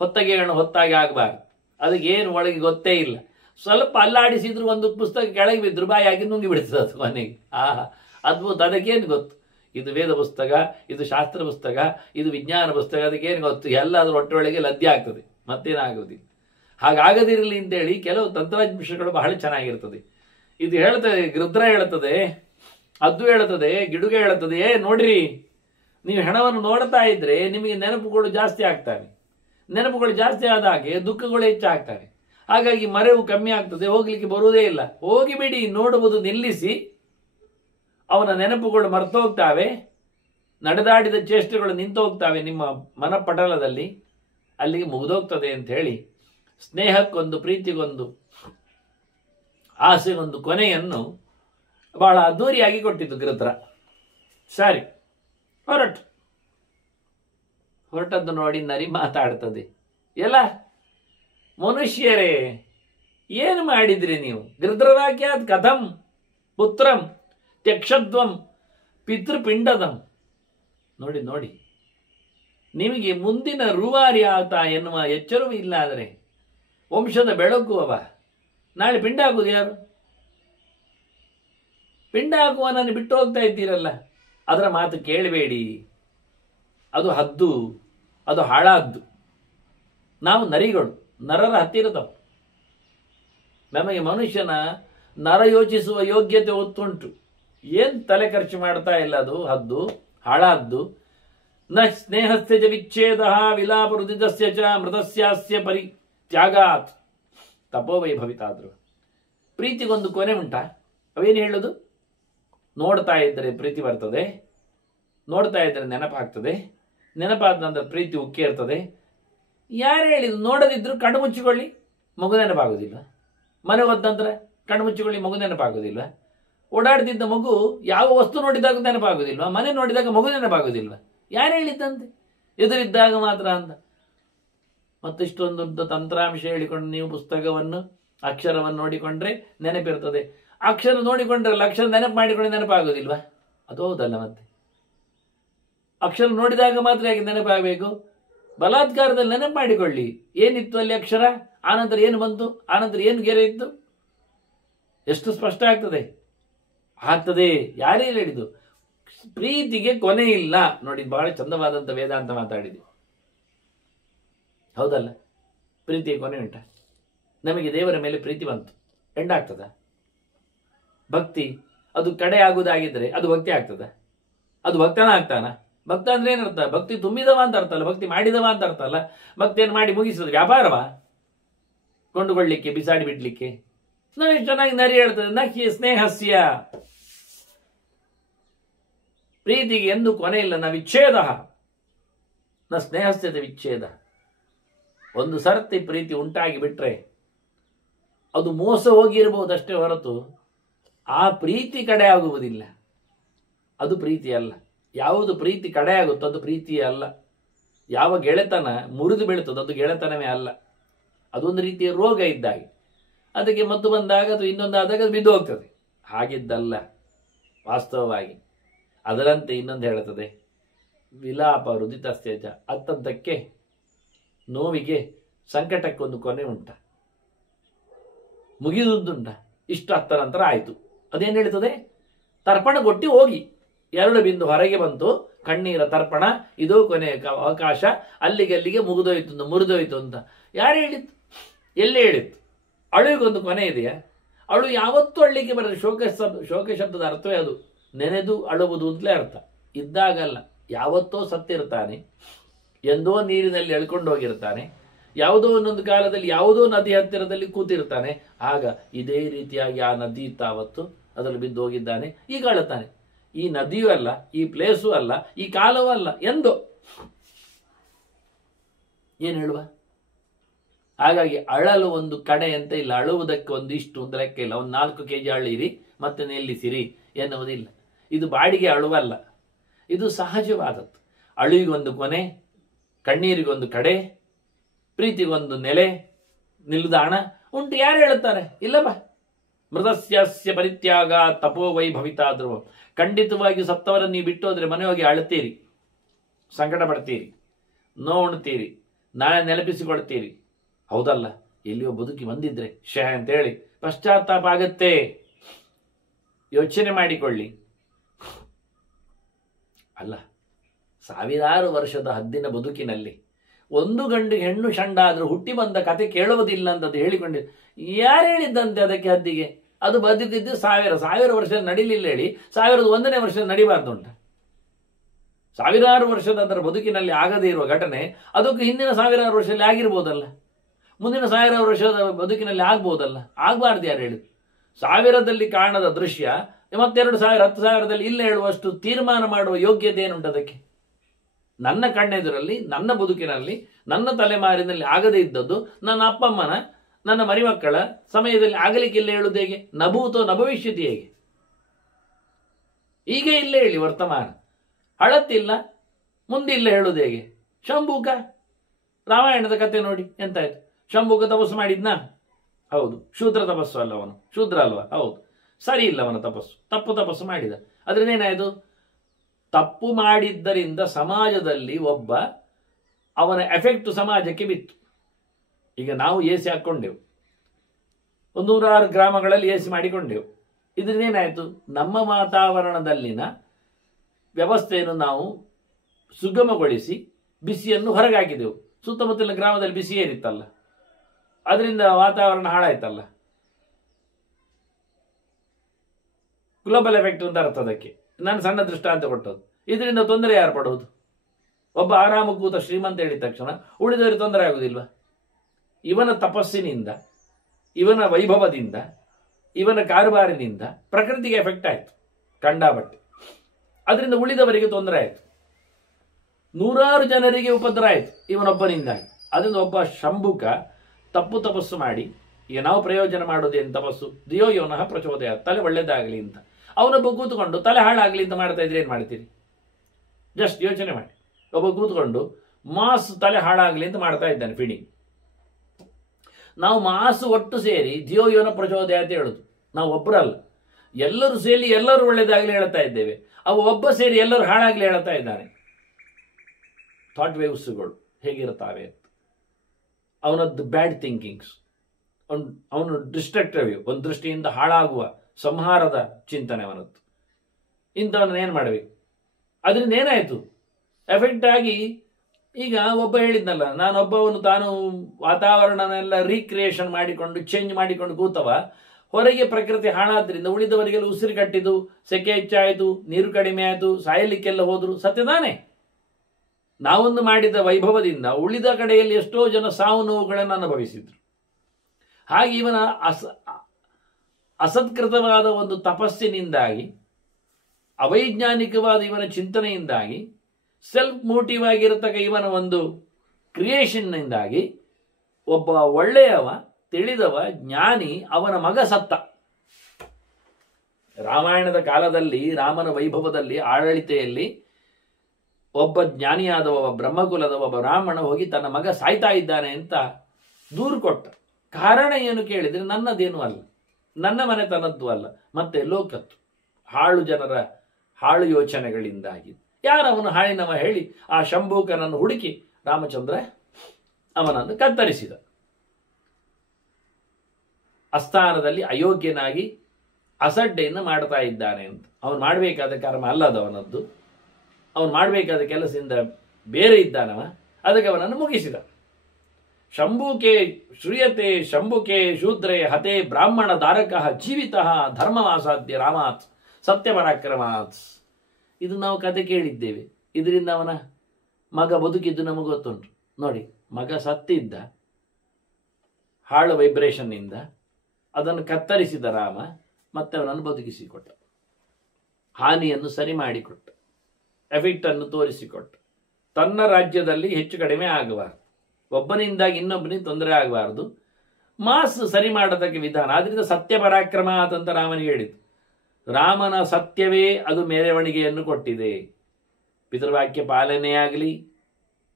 ಹೊತ್ತಗೆ ಹೊತ್ತಾಗಿ ಆಗಬಾರ್ದು. ಅದಕ್ಕೇನು ಒಳಗೆ ಗೊತ್ತೇ ಇಲ್ಲ. ಸ್ವಲ್ಪ ಅಲ್ಲಾಡಿಸಿದ್ರು ಒಂದು ಪುಸ್ತಕ ಕೆಳಗೆ ಬಿದ್ರು ಬಾಯಾಗಿ ನುಂಗಿ ಬಿಡ್ತದೆ ಅದು ಮನೆಗೆ. ಅದ್ಭುತ. ಅದಕ್ಕೇನು ಗೊತ್ತು? ಇದು ವೇದ ಪುಸ್ತಕ, ಇದು ಶಾಸ್ತ್ರ ಪುಸ್ತಕ, ಇದು ವಿಜ್ಞಾನ ಪುಸ್ತಕ, ಅದಕ್ಕೇನು ಗೊತ್ತು? ಎಲ್ಲ ಅದ್ರ ಹೊಟ್ಟೆಯೊಳಗೆ ಲದ್ದೆ ಆಗ್ತದೆ, ಮತ್ತೇನಾಗೋದಿಲ್ಲ. ಹಾಗಾಗದಿರಲಿ ಅಂತೇಳಿ ಕೆಲವು ತಂತ್ರಾಂಶಗಳು ಬಹಳ ಚೆನ್ನಾಗಿರ್ತದೆ. ಇದು ಹೇಳ್ತದೆ, ಗೃದ್ರ ಹೇಳ್ತದೆ, ಅದು ಹೇಳ್ತದೆ, ಗಿಡುಗೆ ಹೇಳ್ತದೆ, ನೋಡ್ರಿ ನೀವು ಹೆಣವನ್ನು ನೋಡ್ತಾ ಇದ್ರೆ ನಿಮಗೆ ನೆನಪುಗಳು ಜಾಸ್ತಿ ಆಗ್ತವೆ. ನೆನಪುಗಳು ಜಾಸ್ತಿ ಆದ ಹಾಗೆ ದುಃಖಗಳು ಹೆಚ್ಚಾಗ್ತವೆ. ಹಾಗಾಗಿ ಮರೆವು ಕಮ್ಮಿ ಆಗ್ತದೆ, ಹೋಗ್ಲಿಕ್ಕೆ ಬರುವುದೇ ಇಲ್ಲ. ಹೋಗಿಬಿಡಿ, ನೋಡುವುದು ನಿಲ್ಲಿಸಿ, ಅವನ ನೆನಪುಗಳು ಮರ್ತೋಗ್ತಾವೆ, ನಡೆದಾಡಿದ ಚೇಷ್ಟೆಗಳು ನಿಂತು ಹೋಗ್ತಾವೆ ನಿಮ್ಮ ಮನಪಟಲದಲ್ಲಿ, ಅಲ್ಲಿಗೆ ಮುಗಿದೋಗ್ತದೆ ಅಂತ ಹೇಳಿ ಸ್ನೇಹಕ್ಕೊಂದು, ಪ್ರೀತಿಗೊಂದು, ಆಸೆಗೊಂದು ಕೊನೆಯನ್ನು ಬಹಳ ಅದ್ದೂರಿಯಾಗಿ ಕೊಟ್ಟಿದ್ದು ಗೃದ್ರ. ಸರಿ, ಹೊರಟದ್ದು ನೋಡಿ ನರಿ ಮಾತಾಡ್ತದೆ. ಎಲ್ಲ ಮನುಷ್ಯರೇ, ಏನು ಮಾಡಿದ್ರಿ ನೀವು? ಗೃದ್ರವಾಕ್ಯಾತ್ ಕಥಂ ಪುತ್ರಂ ತ್ಯಕ್ಷದ್ವಂ ಪಿತೃಪಿಂಡದಂ. ನೋಡಿ ನೋಡಿ, ನಿಮಗೆ ಮುಂದಿನ ರೂವಾರಿ ಆತ ಎನ್ನುವ ಎಚ್ಚರವೂ ಇಲ್ಲ. ಆದರೆ ವಂಶದ ಬೆಳಕು ಅವ. ನಾಳೆ ಪಿಂಡ ಹಾಕುವುದು ಯಾರು? ಪಿಂಡ ಹಾಕುವನನ್ನು ಬಿಟ್ಟು ಹೋಗ್ತಾ ಇದ್ದೀರಲ್ಲ, ಅದರ ಮಾತು ಕೇಳಬೇಡಿ. ಅದು ಹದ್ದು, ಅದು ಹಾಳಾದ್ದು. ನಾವು ನರಿಗಳು, ನರರ ಹತ್ತಿರದವು. ನಮಗೆ ಮನುಷ್ಯನ ನರ ಯೋಚಿಸುವ ಯೋಗ್ಯತೆ ಒತ್ತುಂಟು. ಏನು ತಲೆ ಖರ್ಚು ಮಾಡ್ತಾ ಇಲ್ಲ. ಅದು ಹದ್ದು, ಹಾಳಾದ್ದು. ನ ಸ್ನೇಹಸ್ಯ ಚ ವಿಚ್ಛೇದ ವಿಲಾಪ ರುದಿತಸ್ಯ ಚ ಮೃತಸ್ಯಾಸ್ಯ ಪರಿತ್ಯಾಗಾತ್ ತಪೋವೈಭವಿತಾದ್ರು. ಪ್ರೀತಿಗೊಂದು ಕೊನೆ ಉಂಟಾ? ಅವೇನು ಹೇಳೋದು? ನೋಡ್ತಾ ಇದ್ದರೆ ಪ್ರೀತಿ ಬರ್ತದೆ, ನೋಡ್ತಾ ಇದ್ದರೆ ನೆನಪಾಗ್ತದೆ, ನೆನಪಾದ ನಂತರ ಪ್ರೀತಿ ಉಕ್ಕೇರ್ತದೆ. ಯಾರು ಹೇಳಿದ್ರು? ನೋಡದಿದ್ರು ಕಣ್ಣು ಮುಚ್ಚಿಕೊಳ್ಳಿ, ಮಗು ನೆನಪಾಗೋದಿಲ್ಲ. ಮನೆ ಹೋದ ನಂತರ ಕಣ್ಣು ಮುಚ್ಚಿಕೊಳ್ಳಿ, ಮಗು ನೆನಪಾಗೋದಿಲ್ಲ. ಓಡಾಡ್ತಿದ್ದ ಮಗು ಯಾವ ವಸ್ತು ನೋಡಿದಾಗ ನೆನಪಾಗೋದಿಲ್ವಾ? ಮನೆ ನೋಡಿದಾಗ ಮಗು ನೆನಪಾಗೋದಿಲ್ವಾ? ಯಾರು ಹೇಳಿದ್ದಂತೆ? ಎದುರಿದ್ದಾಗ ಮಾತ್ರ ಅಂತ. ಮತ್ತಿಷ್ಟೊಂದು ತಂತ್ರಾಂಶ ಹೇಳಿಕೊಂಡು ನೀವು ಪುಸ್ತಕವನ್ನು, ಅಕ್ಷರವನ್ನು ನೋಡಿಕೊಂಡ್ರೆ ನೆನಪಿರ್ತದೆ. ಅಕ್ಷರ ನೋಡಿಕೊಂಡ್ರಲ್ಲ, ಅಕ್ಷರ ನೆನಪು ಮಾಡಿಕೊಂಡ್ರೆ ನೆನಪಾಗೋದಿಲ್ವಾ? ಅದು ಹೌದಲ್ಲ. ಮತ್ತೆ ಅಕ್ಷರ ನೋಡಿದಾಗ ಮಾತ್ರ ಯಾಕೆ ನೆನಪಾಗಬೇಕು? ಬಲಾತ್ಕಾರದಲ್ಲಿ ನೆನಪು ಮಾಡಿಕೊಳ್ಳಿ. ಏನಿತ್ತು ಅಲ್ಲಿ ಅಕ್ಷರ, ಆನಂತರ ಏನು ಬಂತು, ಆನಂತರ ಏನು ಗೆರೆ ಇತ್ತು, ಎಷ್ಟು ಸ್ಪಷ್ಟ ಆಗ್ತದೆ. ಯಾರೇ ಹೇಳಿದ್ದು? ಪ್ರೀತಿಗೆ ಕೊನೆ ಇಲ್ಲ. ನೋಡಿ, ಬಹಳ ಚಂದವಾದಂಥ ವೇದಾಂತ ಮಾತಾಡಿದೆ. ಹೌದಲ್ಲ? ಪ್ರೀತಿಗೆ ಕೊನೆ ಉಂಟ? ನಮಗೆ ದೇವರ ಮೇಲೆ ಪ್ರೀತಿ ಬಂತು, ಎಂಡಾಗ್ತದ? ಭಕ್ತಿ ಅದು ಕಡೆ ಆಗುವುದಾಗಿದ್ದರೆ ಅದು ಭಕ್ತಿ ಆಗ್ತದ? ಅದು ಭಕ್ತನ ಆಗ್ತಾನ? ಭಕ್ತ ಅಂದ್ರೆ ಏನರ್ಥ? ಭಕ್ತಿ ತುಂಬಿದವ ಅಂತ ಅರ್ಥ ಅಲ್ಲ, ಭಕ್ತಿ ಮಾಡಿದವ ಅಂತ ಅರ್ಥ ಅಲ್ಲ. ಭಕ್ತಿಯನ್ನು ಮಾಡಿ ಮುಗಿಸಿದ್ರೆ ವ್ಯಾಪಾರವಾ? ಕೊಂಡುಕೊಳ್ಳಿಕ್ಕೆ, ಬಿಸಾಡಿ ಬಿಡ್ಲಿಕ್ಕೆ? ನೋಡಿ, ಚೆನ್ನಾಗಿ ನರಿ ಹೇಳ್ತದೆ, ನಹಿ ಸ್ನೇಹಸ್ಯ, ಪ್ರೀತಿಗೆ ಎಂದು ಕೊನೆ ಇಲ್ಲ. ನ ವಿಚ್ಛೇದ ನ ಸ್ನೇಹಸ್ಯದ ವಿಚ್ಛೇದ. ಒಂದು ಸರ್ತಿ ಪ್ರೀತಿ ಉಂಟಾಗಿ ಬಿಟ್ರೆ ಅದು ಮೋಸ ಹೋಗಿರಬಹುದಷ್ಟೇ ಹೊರತು ಆ ಪ್ರೀತಿ ಕಡೆ ಆಗುವುದಿಲ್ಲ. ಅದು ಪ್ರೀತಿ ಅಲ್ಲ. ಯಾವುದು ಪ್ರೀತಿ ಕಡೆ ಆಗುತ್ತೋ ಅದು ಪ್ರೀತಿಯೇ ಅಲ್ಲ. ಯಾವ ಗೆಳೆತನ ಮುರಿದು ಬೀಳ್ತದೋ ಅದು ಗೆಳೆತನವೇ ಅಲ್ಲ. ಅದೊಂದು ರೀತಿಯ ರೋಗ ಇದ್ದಾಗೆ, ಅದಕ್ಕೆ ಮದ್ದು ಬಂದಾಗ ಅದು ಇನ್ನೊಂದಾದಾಗ ಅದು ಬಿದ್ದು ಹೋಗ್ತದೆ. ಹಾಗಿದ್ದಲ್ಲ ವಾಸ್ತವವಾಗಿ. ಅದರಂತೆ ಇನ್ನೊಂದು ಹೇಳುತ್ತದೆ, ವಿಲಾಪ ರುದಿತಸ್ಯ ಚ. ಅತ್ತದ್ದಕ್ಕೆ, ನೋವಿಗೆ, ಸಂಕಟಕ್ಕೊಂದು ಕೊನೆ ಉಂಟ, ಮುಗಿದುದುಂಟ. ಇಷ್ಟು ಹತ್ತ ನಂತರ ಆಯಿತು. ಅದೇನು ಹೇಳ್ತದೆ? ತರ್ಪಣಗೊಟ್ಟಿ ಹೋಗಿ 2 ಬಿಂದು ಹೊರಗೆ ಬಂತು, ಕಣ್ಣೀರ ತರ್ಪಣ, ಇದು ಕೊನೆಯ ಅವಕಾಶ, ಅಲ್ಲಿಗೆ ಮುರಿದೋಯ್ತು ಅಂತ ಯಾರು ಹೇಳಿತ್ತು? ಎಲ್ಲೇ ಹೇಳಿತ್ತು? ಅಳುವಿಗೊಂದು ಕೊನೆ ಇದೆಯಾ? ಅಳು ಯಾವತ್ತೂ ಅಳ್ಳಿಗೆ ಬರಲ್ಲ. ಶೋಕ ಶಬ್ದದ ಅರ್ಥವೇ ಅದು, ನೆನೆದು ಅಳುವುದು ಅಂತಲೇ ಅರ್ಥ. ಇದ್ದಾಗಲ್ಲ, ಯಾವತ್ತೋ ಸತ್ತಿರ್ತಾನೆ, ಎಂದೋ ನೀರಿನಲ್ಲಿ ಎಳ್ಕೊಂಡು ಹೋಗಿರ್ತಾನೆ, ಯಾವುದೋ ಒಂದೊಂದು ಕಾಲದಲ್ಲಿ ಯಾವುದೋ ನದಿ ಹತ್ತಿರದಲ್ಲಿ ಕೂತಿರ್ತಾನೆ. ಆಗ ಇದೇ ರೀತಿಯಾಗಿ ಆ ನದಿ ತಾವತ್ತು ಅದರಲ್ಲಿ ಬಿದ್ದು ಹೋಗಿದ್ದಾನೆ, ಈಗ ಅಳುತ್ತಾನೆ. ಈ ನದಿಯೂ ಅಲ್ಲ, ಈ ಪ್ಲೇಸೂ ಅಲ್ಲ, ಈ ಕಾಲವೂ ಅಲ್ಲ, ಎಂದೋ. ಏನು ಹೇಳುವ? ಹಾಗಾಗಿ ಅಳಲು ಒಂದು ಕಡೆ ಅಂತ ಇಲ್ಲ, ಅಳುವುದಕ್ಕೆ ಒಂದು ಇಷ್ಟು ಒಂದು ಲೆಕ್ಕ ಇಲ್ಲ. ಒಂದು 4 kg ಅಳಿರಿ ಮತ್ತೆ ನಿಲ್ಲಿಸಿರಿ ಎನ್ನುವುದಿಲ್ಲ. ಇದು ಬಾಡಿಗೆ ಅಳುವಲ್ಲ, ಇದು ಸಹಜವಾದದ್ದು. ಅಳುವಿಗೊಂದು ಕೊನೆ, ಕಣ್ಣೀರಿಗೊಂದು ಕಡೆ, ಪ್ರೀತಿಗೊಂದು ನೆಲೆ ನಿಲ್ದಾಣ ಉಂಟು. ಯಾರು ಹೇಳುತ್ತಾರೆ? ಇಲ್ಲಪ್ಪ. ಮೃತಸ್ಯ ಪರಿತ್ಯಾಗ ತಪೋ ವೈಭವಿತಾ ಧ್ರುವ. ಖಂಡಿತವಾಗಿ ಸತ್ತವರನ್ನು ನೀವು ಬಿಟ್ಟು ಹೋದ್ರೆ ಮನೆ ಹೋಗಿ ಅಳುತ್ತೀರಿ, ಸಂಕಟ ಪಡ್ತೀರಿ, ನೋವುಣ್ತೀರಿ, ನಾಳೆ ನೆನಪಿಸಿಕೊಳ್ತೀರಿ. ಹೌದಲ್ಲ, ಎಲ್ಲಿಯೋ ಬದುಕಿ ಬಂದಿದ್ರೆ ಅಂತೇಳಿ ಪಶ್ಚಾತ್ತಾಪ ಆಗತ್ತೆ. ಯೋಚನೆ ಮಾಡಿಕೊಳ್ಳಿ. ಅಲ್ಲ, ಸಾವಿರಾರು ವರ್ಷದ ಹದ್ದಿನ ಬದುಕಿನಲ್ಲಿ ಒಂದು ಗಂಡು ಹೆಣ್ಣು ಷಂಡ ಆದ್ರೂ ಹುಟ್ಟಿ ಬಂದ ಕತೆ ಕೇಳುವುದಿಲ್ಲ ಅಂತದ್ದು ಹೇಳಿಕೊಂಡಿ. ಯಾರು ಹೇಳಿದ್ದಂತೆ ಅದಕ್ಕೆ ಹದ್ದಿಗೆ? ಅದು ಬದುಕಿದ್ದು ಸಾವಿರ ವರ್ಷ ನಡಿಲಿಲ್ಲ ಹೇಳಿ 1001ನೇ ವರ್ಷ ನಡಿಬಾರ್ದು ಉಂಟ? ಸಾವಿರಾರು ವರ್ಷದ ಅದರ ಬದುಕಿನಲ್ಲಿ ಆಗದೇ ಇರುವ ಘಟನೆ ಅದಕ್ಕೂ ಹಿಂದಿನ ಸಾವಿರಾರು ವರ್ಷದಲ್ಲಿ ಆಗಿರ್ಬೋದಲ್ಲ, ಮುಂದಿನ ಸಾವಿರಾರು ವರ್ಷದ ಬದುಕಿನಲ್ಲಿ ಆಗ್ಬೋದಲ್ಲ? ಆಗ್ಬಾರ್ದು ಯಾರು ಹೇಳಿ? 1000ದಲ್ಲಿ ಕಾಣದ ದೃಶ್ಯ ಮತ್ತೆರಡು 10,000 ಇಲ್ಲ ಹೇಳುವಷ್ಟು ತೀರ್ಮಾನ ಮಾಡುವ ಯೋಗ್ಯತೆ ಏನುಂಟು ಅದಕ್ಕೆ? ನನ್ನ ಕಣ್ಣೆದುರಲ್ಲಿ, ನನ್ನ ಬದುಕಿನಲ್ಲಿ, ನನ್ನ ತಲೆಮಾರಿನಲ್ಲಿ ಆಗದೇ ಇದ್ದದ್ದು ನನ್ನ ಅಪ್ಪಮ್ಮನ, ನನ್ನ ಮರಿಮಕ್ಕಳ ಸಮಯದಲ್ಲಿ ಆಗಲಿಕ್ಕಿಲ್ಲ ಹೇಳುವುದು ಹೇಗೆ? ನಭೂತೋ ನಭವಿಷ್ಯತಿ ಹೇಗೆ? ಈಗ ಇಲ್ಲೇ ಹೇಳಿ ವರ್ತಮಾನ, ಹಳತ್ತಿಲ್ಲ, ಮುಂದಿಲ್ಲ ಹೇಳುವುದು ಹೇಗೆ? ಶಂಭೂಕ ರಾಮಾಯಣದ ಕತೆ ನೋಡಿ ಎಂತಾಯ್ತು? ಶಂಭೂಕ ತಪಸ್ಸು ಮಾಡಿದ್ನಾ? ಹೌದು. ಶೂದ್ರ ತಪಸ್ಸು ಅಲ್ಲ, ಅವನು ಶೂದ್ರ ಅಲ್ವಾ? ಹೌದು. ಸರಿ ಇಲ್ಲ ಅವನ ತಪಸ್ಸು, ತಪ್ಪು ತಪಸ್ಸು ಮಾಡಿದ. ಅದ್ರನ್ನೇನಾಯ್ತು? ತಪ್ಪು ಮಾಡಿದ್ದರಿಂದ ಸಮಾಜದಲ್ಲಿ ಅವನ ಎಫೆಕ್ಟ್ ಸಮಾಜಕ್ಕೆ ಬಿತ್ತು. ಈಗ ನಾವು ಎಸಿ ಹಾಕ್ಕೊಂಡೆವು, 106 ಗ್ರಾಮಗಳಲ್ಲಿ ಎಸಿ ಮಾಡಿಕೊಂಡೆವು. ಇದನ್ನೇನಾಯ್ತು? ನಮ್ಮ ವಾತಾವರಣದಲ್ಲಿನ ವ್ಯವಸ್ಥೆಯನ್ನು ನಾವು ಸುಗಮಗೊಳಿಸಿ ಬಿಸಿಯನ್ನು ಹೊರಗೆ ಹಾಕಿದೆವು. ಸುತ್ತಮುತ್ತಲಿನ ಗ್ರಾಮದಲ್ಲಿ ಬಿಸಿ ಏರಿತ್ತಲ್ಲ, ಅದರಿಂದ ವಾತಾವರಣ ಹಾಳಾಯ್ತಲ್ಲ. ಗ್ಲೋಬಲ್ ಎಫೆಕ್ಟ್ ಅಂತ ಅರ್ಥ ಅದಕ್ಕೆ. ನಾನು ಸಣ್ಣ ದೃಷ್ಟಾಂತ ಕೊಟ್ಟದ್ದು. ಇದರಿಂದ ತೊಂದರೆ ಯಾರು ಪಡುವುದು? ಒಬ್ಬ ಆರಾಮ ಕೂತ ಶ್ರೀಮಂತ ಹೇಳಿದ ತಕ್ಷಣ ಉಳಿದವರಿಗೆ ತೊಂದರೆ ಆಗುವುದಿಲ್ವಾ? ಇವನ ತಪಸ್ಸಿನಿಂದ, ಇವನ ವೈಭವದಿಂದ, ಇವನ ಕಾರುಬಾರಿನಿಂದ ಪ್ರಕೃತಿಗೆ ಎಫೆಕ್ಟ್ ಆಯ್ತು ಕಂಡಾಬಟ್ಟೆ. ಅದರಿಂದ ಉಳಿದವರಿಗೆ ತೊಂದರೆ ಆಯ್ತು, 100 ಜನರಿಗೆ ಉಪದ್ರ ಆಯ್ತು ಇವನೊಬ್ಬನಿಂದಾಗಿ. ಅದರಿಂದ ಒಬ್ಬ ಶಂಭುಕ ತಪ್ಪು ತಪಸ್ಸು ಮಾಡಿ, ಈಗ ನಾವು ಪ್ರಯೋಜನ ಮಾಡೋದೇನು ತಪಸ್ಸು? ದಿಯೋ ಯೋನಃ ಪ್ರಚೋದಯ, ತಲೆ ಒಳ್ಳೇದಾಗಲಿ ಅಂತ. ಅವನೊಬ್ಬ ಕೂತ್ಕೊಂಡು ತಲೆ ಹಾಳಾಗಲಿ ಅಂತ ಮಾಡ್ತಾ ಇದ್ರೆ ಏನು ಮಾಡ್ತೀರಿ? ಜಸ್ಟ್ ಯೋಚನೆ ಮಾಡಿ. ಒಬ್ಬ ಕೂತ್ಕೊಂಡು ಮಾಸ್ ತಲೆ ಹಾಳಾಗಲಿ ಅಂತ ಮಾಡ್ತಾ ಇದ್ದಾನೆ ಫೀಡಿಂಗ್. ನಾವು ಮಾಸ್ ಒಟ್ಟು ಸೇರಿ ದಿಯೋ ಯೋನ ಪ್ರಚೋದಯ ಅಂತ ಹೇಳುದು. ನಾವು ಒಬ್ಬರಲ್ಲ, ಎಲ್ಲರೂ ಸೇರಿ ಎಲ್ಲರೂ ಒಳ್ಳೇದಾಗಲಿ ಹೇಳ್ತಾ ಇದ್ದೇವೆ. ಅವು ಒಬ್ಬ ಸೇರಿ ಎಲ್ಲರೂ ಹಾಳಾಗಲಿ ಹೇಳ್ತಾ ಇದ್ದಾನೆ. ಥಾಟ್ ವೇವ್ಸ್ಗಳು ಹೇಗಿರುತ್ತವೆ ಅಂತ, ಅವನದ್ದು ಬ್ಯಾಡ್ ಥಿಂಕಿಂಗ್ಸ್, ಅವನು ಡಿಸ್ಟ್ರಕ್ಟಿವ್, ಒಂದು ದೃಷ್ಟಿಯಿಂದ ಹಾಳಾಗುವ ಸಂಹಾರದ ಚಿಂತನೆ ಅವನದ್ದು. ಇಂಥವನ್ನ ಏನು ಮಾಡಬೇಕು? ಅದರಿಂದ ಏನಾಯ್ತು? ಎಫೆಕ್ಟ್ ಆಗಿ ಈಗ ಒಬ್ಬ ಹೇಳಿದ್ನಲ್ಲ, ನಾನೊಬ್ಬವನು ತಾನು ವಾತಾವರಣನೆಲ್ಲ ರೀಕ್ರಿಯೇಷನ್ ಮಾಡಿಕೊಂಡು ಚೇಂಜ್ ಮಾಡಿಕೊಂಡು ಕೂತವ, ಹೊರಗೆ ಪ್ರಕೃತಿ ಹಾಳಾದ್ರಿಂದ ಉಳಿದವರಿಗೆಲ್ಲ ಉಸಿರು ಕಟ್ಟಿದ್ದು, ಸೆಕೆ ಹೆಚ್ಚಾಯಿತು, ನೀರು ಕಡಿಮೆ ಆಯಿತು, ಸಾಯಲಿಕ್ಕೆಲ್ಲ ಹೋದ್ರು. ಸತ್ಯದಾನೆ? ನಾವೊಂದು ಮಾಡಿದ ವೈಭವದಿಂದ ಉಳಿದ ಕಡೆಯಲ್ಲಿ ಎಷ್ಟೋ ಜನ ಸಾವು ನೋವುಗಳನ್ನು ಅನುಭವಿಸಿದ್ರು. ಹಾಗೆ ಇವನ ಅಸತ್ಕೃತವಾದ ಒಂದು ತಪಸ್ಸಿನಿಂದಾಗಿ, ಅವೈಜ್ಞಾನಿಕವಾದ ಇವನ ಚಿಂತನೆಯಿಂದಾಗಿ, ಸೆಲ್ಫ್ ಮೋಟಿವ್ ಆಗಿರತಕ್ಕ ಇವನ ಒಂದು ಕ್ರಿಯೇಷನ್ನಿಂದಾಗಿ ಒಬ್ಬ ಒಳ್ಳೆಯವ, ತಿಳಿದವ, ಜ್ಞಾನಿ, ಅವನ ಮಗ ಸತ್ತ. ರಾಮಾಯಣದ ಕಾಲದಲ್ಲಿ, ರಾಮನ ವೈಭವದಲ್ಲಿ, ಆಡಳಿತೆಯಲ್ಲಿ ಒಬ್ಬ ಜ್ಞಾನಿಯಾದ ಒಬ್ಬ ಬ್ರಹ್ಮಕುಲದ ಒಬ್ಬ ಬ್ರಾಹ್ಮಣ ಹೋಗಿ ತನ್ನ ಮಗ ಸಾಯ್ತಾ ಇದ್ದಾನೆ ಅಂತ ದೂರು ಕೊಟ್ಟ. ಕಾರಣ ಏನು ಕೇಳಿದ್ರೆ, ನನ್ನದೇನು ಅಲ್ಲ, ನನ್ನ ಮನೆತನದ್ದು ಅಲ್ಲ, ಮತ್ತೆ ಲೋಕತ್ತು, ಹಾಳು ಜನರ ಹಾಳು ಯೋಚನೆಗಳಿಂದಾಗಿ. ಯಾರವನು ಹಾಳಿನವ ಹೇಳಿ ಆ ಶಂಭೂಕನನ್ನು ಹುಡುಕಿ ರಾಮಚಂದ್ರ ಅವನನ್ನು ಕತ್ತರಿಸಿದ. ಅಸ್ಥಾನದಲ್ಲಿ ಅಯೋಗ್ಯನಾಗಿ ಅಸಡ್ಡೆಯನ್ನು ಮಾಡ್ತಾ ಇದ್ದಾನೆ ಅಂತ. ಅವನು ಮಾಡಬೇಕಾದ ಕರ್ಮ ಅಲ್ಲದವನದ್ದು, ಅವನು ಮಾಡಬೇಕಾದ ಕೆಲಸದಿಂದ ಬೇರೆ ಇದ್ದಾನವ, ಅದಕ್ಕೆ ಅವನನ್ನು ಮುಗಿಸಿದ. ಶಂಭುಕೆ ಶ್ರೂಯತೆ ಶಂಭುಕೆ ಶೂದ್ರೇ ಹತೆ ಬ್ರಾಹ್ಮಣ ಧಾರಕಃ ಜೀವಿತಃ ಧರ್ಮವಾಸಾಧ್ಯ ರಾಮಾತ್ ಸತ್ಯಪರಾಕ್ರಮಾತ್. ಇದು ನಾವು ಕತೆ ಕೇಳಿದ್ದೇವೆ. ಇದರಿಂದ ಅವನ ಮಗ ಬದುಕಿದ್ದು ನಮಗೆ ಗೊತ್ತುಂಟು. ನೋಡಿ, ಮಗ ಸತ್ತಿದ್ದ ಹಾಳು ವೈಬ್ರೇಷನ್ನಿಂದ, ಅದನ್ನು ಕತ್ತರಿಸಿದ ರಾಮ, ಮತ್ತೆ ಅವನನ್ನು ಬದುಕಿಸಿಕೊಟ್ಟ, ಹಾನಿಯನ್ನು ಸರಿ ಮಾಡಿಕೊಟ್ಟ, ಎಫೆಕ್ಟ್ ಅನ್ನು ತೋರಿಸಿಕೊಟ್ಟ. ತನ್ನ ರಾಜ್ಯದಲ್ಲಿ ಹೆಚ್ಚು ಕಡಿಮೆ ಆಗಬಾರದು, ಒಬ್ಬನಿಂದಾಗಿ ಇನ್ನೊಬ್ಬನಿಗೆ ತೊಂದರೆ ಆಗಬಾರದು, ಮಾಸ್ ಸರಿ ಮಾಡೋದಕ್ಕೆ ವಿಧಾನ. ಆದ್ರಿಂದ ಸತ್ಯ ಪರಾಕ್ರಮ ಅಂತ ರಾಮನಿಗೆ ಹೇಳಿತು. ರಾಮನ ಸತ್ಯವೇ ಅದು ಮೆರವಣಿಗೆಯನ್ನು ಕೊಟ್ಟಿದೆ. ಪಿತೃವಾಕ್ಯ ಪಾಲನೆಯಾಗಲಿ,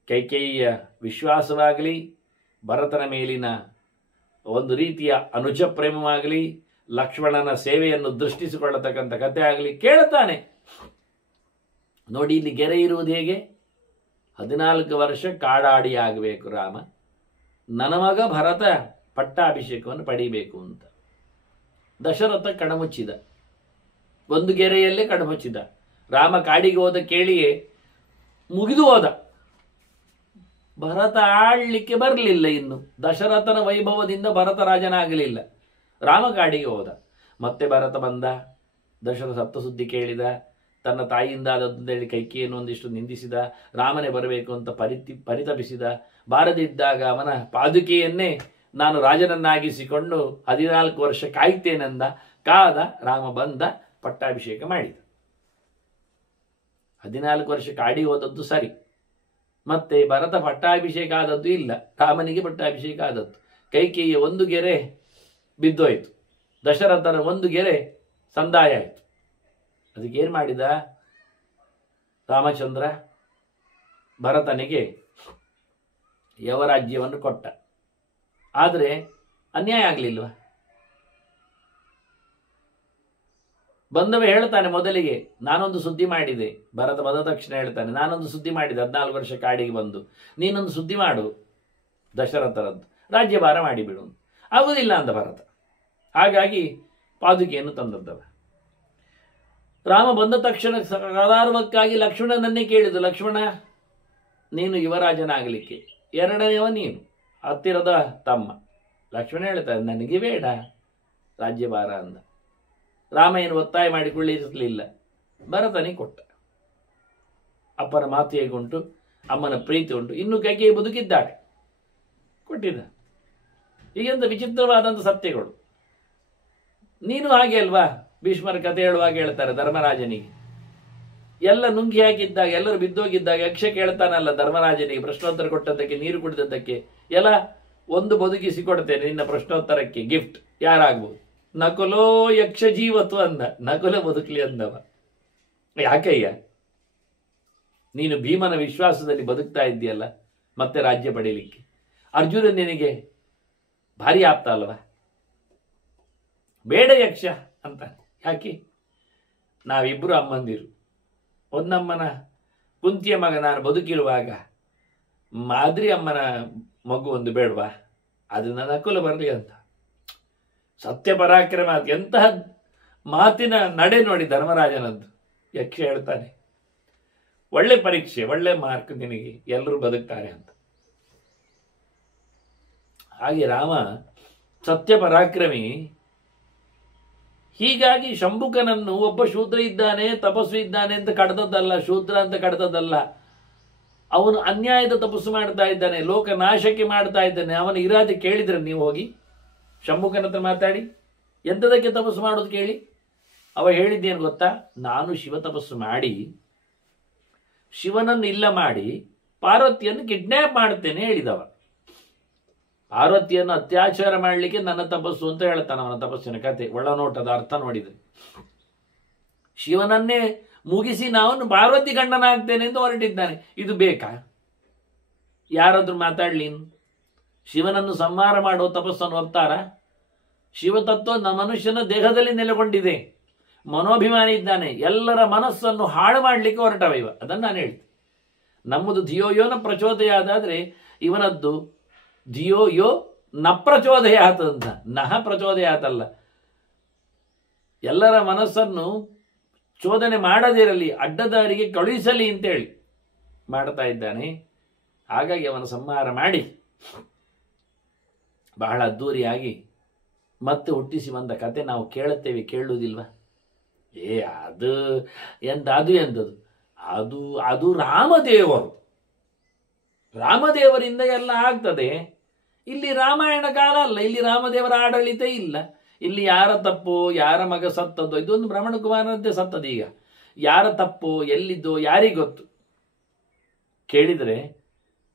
ಕೈಕೇಯಿಯ ವಿಶ್ವಾಸವಾಗಲಿ, ಭರತನ ಮೇಲಿನ ಒಂದು ರೀತಿಯ ಅನುಜ ಪ್ರೇಮವಾಗಲಿ, ಲಕ್ಷ್ಮಣನ ಸೇವೆಯನ್ನು ದೃಷ್ಟಿಸಿಕೊಳ್ಳತಕ್ಕಂಥ ಕಥೆ ಆಗಲಿ ಕೇಳುತ್ತಾನೆ. ನೋಡಿ, ಇಲ್ಲಿ ಗೆರೆ ಇರುವುದು ಹೇಗೆ? 14 ವರ್ಷ ಕಾಡಾಡಿ ಆಗಬೇಕು ರಾಮ, ನನ್ನ ಮಗ ಭರತ ಪಟ್ಟಾಭಿಷೇಕವನ್ನು ಪಡೀಬೇಕು ಅಂತ. ದಶರಥ ಕಣಮುಚ್ಚಿದ, ಒಂದು ಗೆರೆಯಲ್ಲೇ ಕಣಮುಚ್ಚಿದ. ರಾಮ ಕಾಡಿಗೆ ಹೋದ ಕೇಳಿಯೇ ಮುಗಿದು ಹೋದ. ಭರತ ಆಳ್ಲಿಕ್ಕೆ ಬರಲಿಲ್ಲ. ಇನ್ನು ದಶರಥನ ವೈಭವದಿಂದ ಭರತ ರಾಜನಾಗಲಿಲ್ಲ. ರಾಮ ಕಾಡಿಗೆ ಹೋದ. ಮತ್ತೆ ಭರತ ಬಂದ. ದಶರಥ ಸತ್ತ ಸುದ್ದಿ ಕೇಳಿದ. ತನ್ನ ತಾಯಿಯಿಂದ ಆದದ್ದೇಳಿ ಕೈಕೇಯನ್ನು ಒಂದಿಷ್ಟು ನಿಂದಿಸಿದ. ರಾಮನೇ ಬರಬೇಕು ಅಂತ ಪರಿತಪಿಸಿದ. ಬಾರದಿದ್ದಾಗ ಅವನ ಪಾದುಕೆಯನ್ನೇ ನಾನು ರಾಜನನ್ನಾಗಿಸಿಕೊಂಡು 14 ವರ್ಷ ಕಾಯ್ತೇನೆಂದ. ಕಾದ. ರಾಮ ಬಂದ, ಪಟ್ಟಾಭಿಷೇಕ ಮಾಡಿದ. 14 ವರ್ಷ ಕಾಡಿ ಹೋದದ್ದು ಸರಿ. ಮತ್ತೆ ಭರತ ಪಟ್ಟಾಭಿಷೇಕ ಆದದ್ದು ಇಲ್ಲ, ರಾಮನಿಗೆ ಪಟ್ಟಾಭಿಷೇಕ ಆದದ್ದು. ಕೈಕೇಯಿಯ ಒಂದು ಗೆರೆ ಬಿದ್ದೋಯ್ತು, ದಶರಥನ ಒಂದು ಗೆರೆ ಸಂದಾಯ ಆಯಿತು. ಅದಕ್ಕೇನು ಮಾಡಿದ ರಾಮಚಂದ್ರ? ಭರತನಿಗೆ ಯವರಾಜ್ಯವನ್ನು ಕೊಟ್ಟ. ಆದರೆ ಅನ್ಯಾಯ ಆಗಲಿಲ್ವ? ಬಂದವ ಹೇಳ್ತಾನೆ ಮೊದಲಿಗೆ, ನಾನೊಂದು ಸುದ್ದಿ ಮಾಡಿದೆ. ಭರತ ಬಂದ ತಕ್ಷಣ ಹೇಳ್ತಾನೆ, ನಾನೊಂದು ಸುದ್ದಿ ಮಾಡಿದೆ 14 ವರ್ಷ ಕಾಡಿಗೆ ಬಂದು, ನೀನೊಂದು ಸುದ್ದಿ ಮಾಡು ದಶರಥರದ್ದು, ರಾಜ್ಯಭಾರ ಮಾಡಿಬಿಡು. ಆಗುವುದಿಲ್ಲ ಅಂದ ಭರತ. ಹಾಗಾಗಿ ಪಾದುಕೆಯನ್ನು ತಂದದ್ದವ. ರಾಮ ಬಂದ ತಕ್ಷಣ ಸದಾರ್ವಕ್ಕಾಗಿ ಲಕ್ಷ್ಮಣನನ್ನೇ ಕೇಳಿದು, ಲಕ್ಷ್ಮಣ ನೀನು ಯುವರಾಜನಾಗಲಿಕ್ಕೆ, ಎರಡನೇವ ನೀನು, ಹತ್ತಿರದ ತಮ್ಮ. ಲಕ್ಷ್ಮಣ ಹೇಳ್ತಾರೆ, ನನಗೆ ಬೇಡ ರಾಜ್ಯಭಾರ ಅಂದ. ರಾಮ ಏನು ಒತ್ತಾಯ ಮಾಡಿಕೊಳ್ಳಿರಲಿಲ್ಲ, ಭರತನಿಗೆ ಕೊಟ್ಟ. ಅಪ್ಪನ ಮಾತು ಹೇಗುಂಟು, ಅಮ್ಮನ ಪ್ರೀತಿ ಉಂಟು, ಇನ್ನು ಕೈಕೇಯಿ ಬದುಕಿದ್ದಾಳೆ, ಕೊಟ್ಟಿದ್ದ. ಈಗೆಂತ ವಿಚಿತ್ರವಾದಂಥ ಸತ್ಯಗಳು. ನೀನು ಹಾಗೆ ಅಲ್ವಾ? ಭೀಷ್ಮರ ಕಥೆ ಹೇಳುವಾಗ ಹೇಳ್ತಾರೆ ಧರ್ಮರಾಜನಿಗೆ, ಎಲ್ಲ ನುಂಗಿ ಹಾಕಿದ್ದಾಗ, ಎಲ್ಲರೂ ಬಿದ್ದೋಗಿದ್ದಾಗ ಯಕ್ಷ ಕೇಳ್ತಾನಲ್ಲ ಧರ್ಮರಾಜನಿಗೆ ಪ್ರಶ್ನೋತ್ತರ ಕೊಟ್ಟದ್ದಕ್ಕೆ, ನೀರು ಕುಡಿದದ್ದಕ್ಕೆ, ಎಲ್ಲ ಒಂದು ಬದುಕಿಸಿ ಕೊಡ್ತೇನೆ ನಿನ್ನ ಪ್ರಶ್ನೋತ್ತರಕ್ಕೆ ಗಿಫ್ಟ್, ಯಾರಾಗ್ಬೋದು? ನಕುಲೋ ಯಕ್ಷ ಜೀವತು ಅಂದ. ನಕುಲ ಬದುಕಲಿ ಅಂದವ. ಯಾಕಯ್ಯ? ನೀನು ಭೀಮನ ವಿಶ್ವಾಸದಲ್ಲಿ ಬದುಕ್ತಾ ಇದ್ದೀಯಲ್ಲ, ಮತ್ತೆ ರಾಜ್ಯ ಪಡೀಲಿಕ್ಕೆ. ಅರ್ಜುನ ನಿನಗೆ ಭಾರಿ ಆಪ್ತ ಅಲ್ವ? ಬೇಡ ಯಕ್ಷ ಅಂತ. ಯಾಕೆ? ನಾವಿಬ್ಬರು ಅಮ್ಮಂದಿರು. ಒಂದಮ್ಮನ ಕುಂತಿಯ ಮಗ ನಾನು ಬದುಕಿರುವಾಗ ಮಾದ್ರಿ ಅಮ್ಮನ ಮಗು ಒಂದು ಬೇಡವಾ? ಅದನ್ನ ನಕುಲ ಬರಲಿ ಅಂತ. ಸತ್ಯ ಪರಾಕ್ರಮ. ಎಂತಹ ಮಾತಿನ ನಡೆ ನೋಡಿ ಧರ್ಮರಾಜನದ್ದು. ಯಕ್ಷ ಹೇಳ್ತಾನೆ, ಒಳ್ಳೆ ಪರೀಕ್ಷೆ, ಒಳ್ಳೆ ಮಾರ್ಕ್ ನಿನಗೆ, ಎಲ್ಲರೂ ಬದುಕ್ತಾರೆ ಅಂತ. ಹಾಗೆ ರಾಮ ಸತ್ಯ ಪರಾಕ್ರಮಿ. ಹೀಗಾಗಿ ಶಂಭುಕನನ್ನು ಒಬ್ಬ ಶೂದ್ರ ಇದ್ದಾನೆ, ತಪಸ್ಸು ಇದ್ದಾನೆ ಅಂತ ಕಡ್ದದ್ದಲ್ಲ, ಶೂದ್ರ ಅಂತ ಕಡ್ದದ್ದಲ್ಲ. ಅವನು ಅನ್ಯಾಯದ ತಪಸ್ಸು ಮಾಡ್ತಾ ಇದ್ದಾನೆ, ಲೋಕ ನಾಶಕ್ಕೆ ಮಾಡ್ತಾ ಇದ್ದಾನೆ. ಅವನು ಇರಾದೆ ಕೇಳಿದ್ರೆ ನೀವು ಹೋಗಿ ಶಂಭುಕನ ಹತ್ರ ಮಾತಾಡಿ, ಎಂಥದಕ್ಕೆ ತಪಸ್ಸು ಮಾಡೋದು ಕೇಳಿ. ಅವ ಹೇಳಿದ್ದೇನು ಗೊತ್ತಾ? ನಾನು ಶಿವ ತಪಸ್ಸು ಮಾಡಿ ಶಿವನನ್ನು ಇಲ್ಲ ಮಾಡಿ ಪಾರ್ವತಿಯನ್ನು ಕಿಡ್ನ್ಯಾಪ್ ಮಾಡ್ತೇನೆ ಹೇಳಿದವ. ಪಾರ್ವತಿಯನ್ನು ಅತ್ಯಾಚಾರ ಮಾಡಲಿಕ್ಕೆ ನನ್ನ ತಪಸ್ಸು ಅಂತ ಹೇಳ್ತಾನೆ. ಅವನ ತಪಸ್ಸಿನ ಕತೆ ಒಳನೋಟದ ಅರ್ಥ ನೋಡಿದ್ರೆ, ಶಿವನನ್ನೇ ಮುಗಿಸಿ ನಾನು ಪಾರ್ವತಿ ಗಂಡನಾಗ್ತೇನೆ ಎಂದು ಹೊರಟಿದ್ದಾನೆ. ಇದು ಬೇಕಾ? ಯಾರಾದ್ರೂ ಮಾತಾಡ್ಲಿ? ಶಿವನನ್ನು ಸಂಹಾರ ಮಾಡುವ ತಪಸ್ಸನ್ನು ಒಪ್ತಾರ? ಶಿವತತ್ವ ಮನುಷ್ಯನ ದೇಹದಲ್ಲಿ ನೆಲೆಗೊಂಡಿದೆ. ಮನೋಭಿಮಾನಿ ಇದ್ದಾನೆ, ಎಲ್ಲರ ಮನಸ್ಸನ್ನು ಹಾಳು ಮಾಡಲಿಕ್ಕೆ ಹೊರಟವ ಇವ. ಅದನ್ನು ನಾನು ಹೇಳ್ತೀನಿ. ನಮ್ಮದು ಧಿಯೋಯೋನ ಪ್ರಚೋದಯಾದಾದ್ರೆ ಇವನದ್ದು ಧಿಯೋಯೋ ನ ಪ್ರಚೋದಯಾತ ಅಂತ, ನಹ ಪ್ರಚೋದಯಾತಲ್ಲ. ಎಲ್ಲರ ಮನಸ್ಸನ್ನು ಚೋದನೆ ಮಾಡದಿರಲಿ, ಅಡ್ಡದಾರಿಗೆ ಕಳುಹಿಸಲಿ ಅಂತೇಳಿ ಮಾಡ್ತಾ ಇದ್ದಾನೆ. ಹಾಗಾಗಿ ಅವನ ಸಂಹಾರ ಮಾಡಿ ಬಹಳ ಅದ್ದೂರಿಯಾಗಿ ಮತ್ತೆ ಹುಟ್ಟಿಸಿ ಬಂದ ಕತೆ ನಾವು ಕೇಳುತ್ತೇವೆ, ಕೇಳುವುದಿಲ್ವ? ಅದು ಎಂಥದ್ದು? ಅದು ರಾಮದೇವರು. ರಾಮದೇವರಿಂದ ಎಲ್ಲ ಆಗ್ತದೆ. ಇಲ್ಲಿ ರಾಮಾಯಣ ಕಾಲ ಅಲ್ಲ, ಇಲ್ಲಿ ರಾಮದೇವರ ಆಡಳಿತ ಇಲ್ಲ. ಇಲ್ಲಿ ಯಾರ ತಪ್ಪು, ಯಾರ ಮಗ ಸತ್ತದ್ದು, ಇದೊಂದು ಬ್ರಹ್ಮಣ ಕುಮಾರನಂತೆ ಸತ್ತದು. ಈಗ ಯಾರ ತಪ್ಪು, ಎಲ್ಲಿದ್ದೋ ಯಾರಿಗೊತ್ತು? ಕೇಳಿದ್ರೆ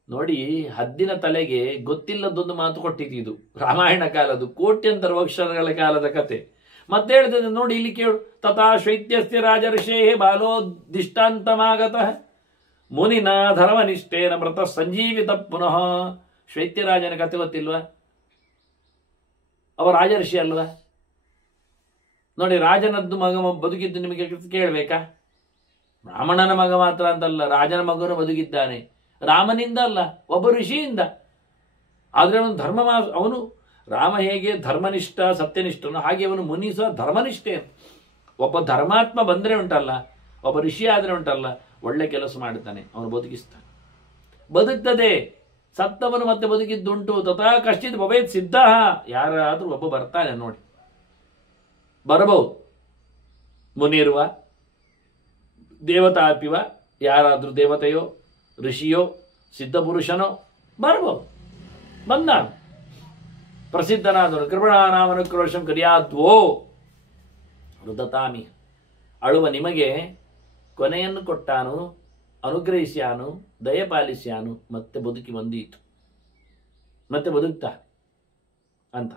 ನೋಡಿ, ಹದ್ದಿನ ತಲೆಗೆ ಗೊತ್ತಿಲ್ಲದೊಂದು ಮಾತು ಕೊಟ್ಟಿದ್ದು ರಾಮಾಯಣ ಕಾಲದ್ದು, ಕೋಟ್ಯಂತರ ವರ್ಷಗಳ ಕಾಲದ ಕತೆ. ಮತ್ತೆ ಹೇಳ್ತದೆ ನೋಡಿ, ಇಲ್ಲಿ ಕೇಳು. ತಥಾ ಶೈತ್ಯಸ್ಯ ರಾಜರ್ಷೇ ಬಾಲೋ ದಿಷ್ಟಾಂತಮಾಗತಃ ಮುನಿನ ಧರ್ಮನಿಷ್ಠೇನ ಮೃತ ಸಂಜೀವಿತ ಪುನಃ ಶ್ವೇತ್ಯರಾಜನ ಕಥೆ ಗೊತ್ತಿಲ್ವಾ? ಅವ ರಾಜರ್ಷಿ ಅಲ್ವಾ? ನೋಡಿ, ರಾಜನದ್ದು ಮಗ ಬದುಕಿದ್ದು ನಿಮಗೆ ಕೇಳಬೇಕಾ? ಬ್ರಾಹ್ಮಣನ ಮಗ ಮಾತ್ರ ಅಂತಲ್ಲ, ರಾಜನ ಮಗನು ಬದುಕಿದ್ದಾನೆ. ರಾಮನಿಂದ ಅಲ್ಲ, ಒಬ್ಬ ಋಷಿಯಿಂದ. ಆದರೆ ಅವನು ಅವನು ರಾಮ ಹೇಗೆ ಧರ್ಮನಿಷ್ಠ ಸತ್ಯನಿಷ್ಠನು, ಹಾಗೆ ಅವನು ಮುನಿ ಸಹ ಧರ್ಮನಿಷ್ಠೆ. ಒಬ್ಬ ಧರ್ಮಾತ್ಮ ಬಂದರೆ ಉಂಟಲ್ಲ, ಒಬ್ಬ ಋಷಿ ಆದರೆ ಉಂಟಲ್ಲ, ಒಳ್ಳೆ ಕೆಲಸ ಮಾಡುತ್ತಾನೆ, ಅವನು ಬದುಕಿಸ್ತಾನೆ. ಬದುಕ್ತದೆ. ಸತ್ತವನು ಮತ್ತೆ ಬದುಕಿದ್ದುಂಟು. ತಥಾ ಕಶ್ಚಿತ್ ಭವೇತ್ ಸಿದ್ಧ. ಯಾರಾದ್ರೂ ಒಬ್ಬ ಬರ್ತಾನೆ ನೋಡಿ, ಬರಬಹುದು. ಮುನಿರುವ, ದೇವತಾಪಿವ, ಯಾರಾದ್ರೂ ದೇವತೆಯೋ ಋಷಿಯೋ ಸಿದ್ಧಪುರುಷನೋ ಬರಬಹುದು. ಬಂದ ಪ್ರಸಿದ್ಧನಾದನು. ಕೃಪಣಾನಾಮನುಕ್ರೋಶಂ ಕರ್ಯಾದ್ವೋ ರುದತಾಮಿ. ಅಳುವ ನಿಮಗೆ ಕೊನೆಯನ್ನು ಕೊಟ್ಟಾನು, ಅನುಗ್ರಹಿಸ್ಯಾನು, ದಯಪಾಲಿಸ್ಯಾನು, ಮತ್ತೆ ಬದುಕಿ ಬಂದೀತು, ಮತ್ತೆ ಬದುಕ್ತಾ ಅಂತ.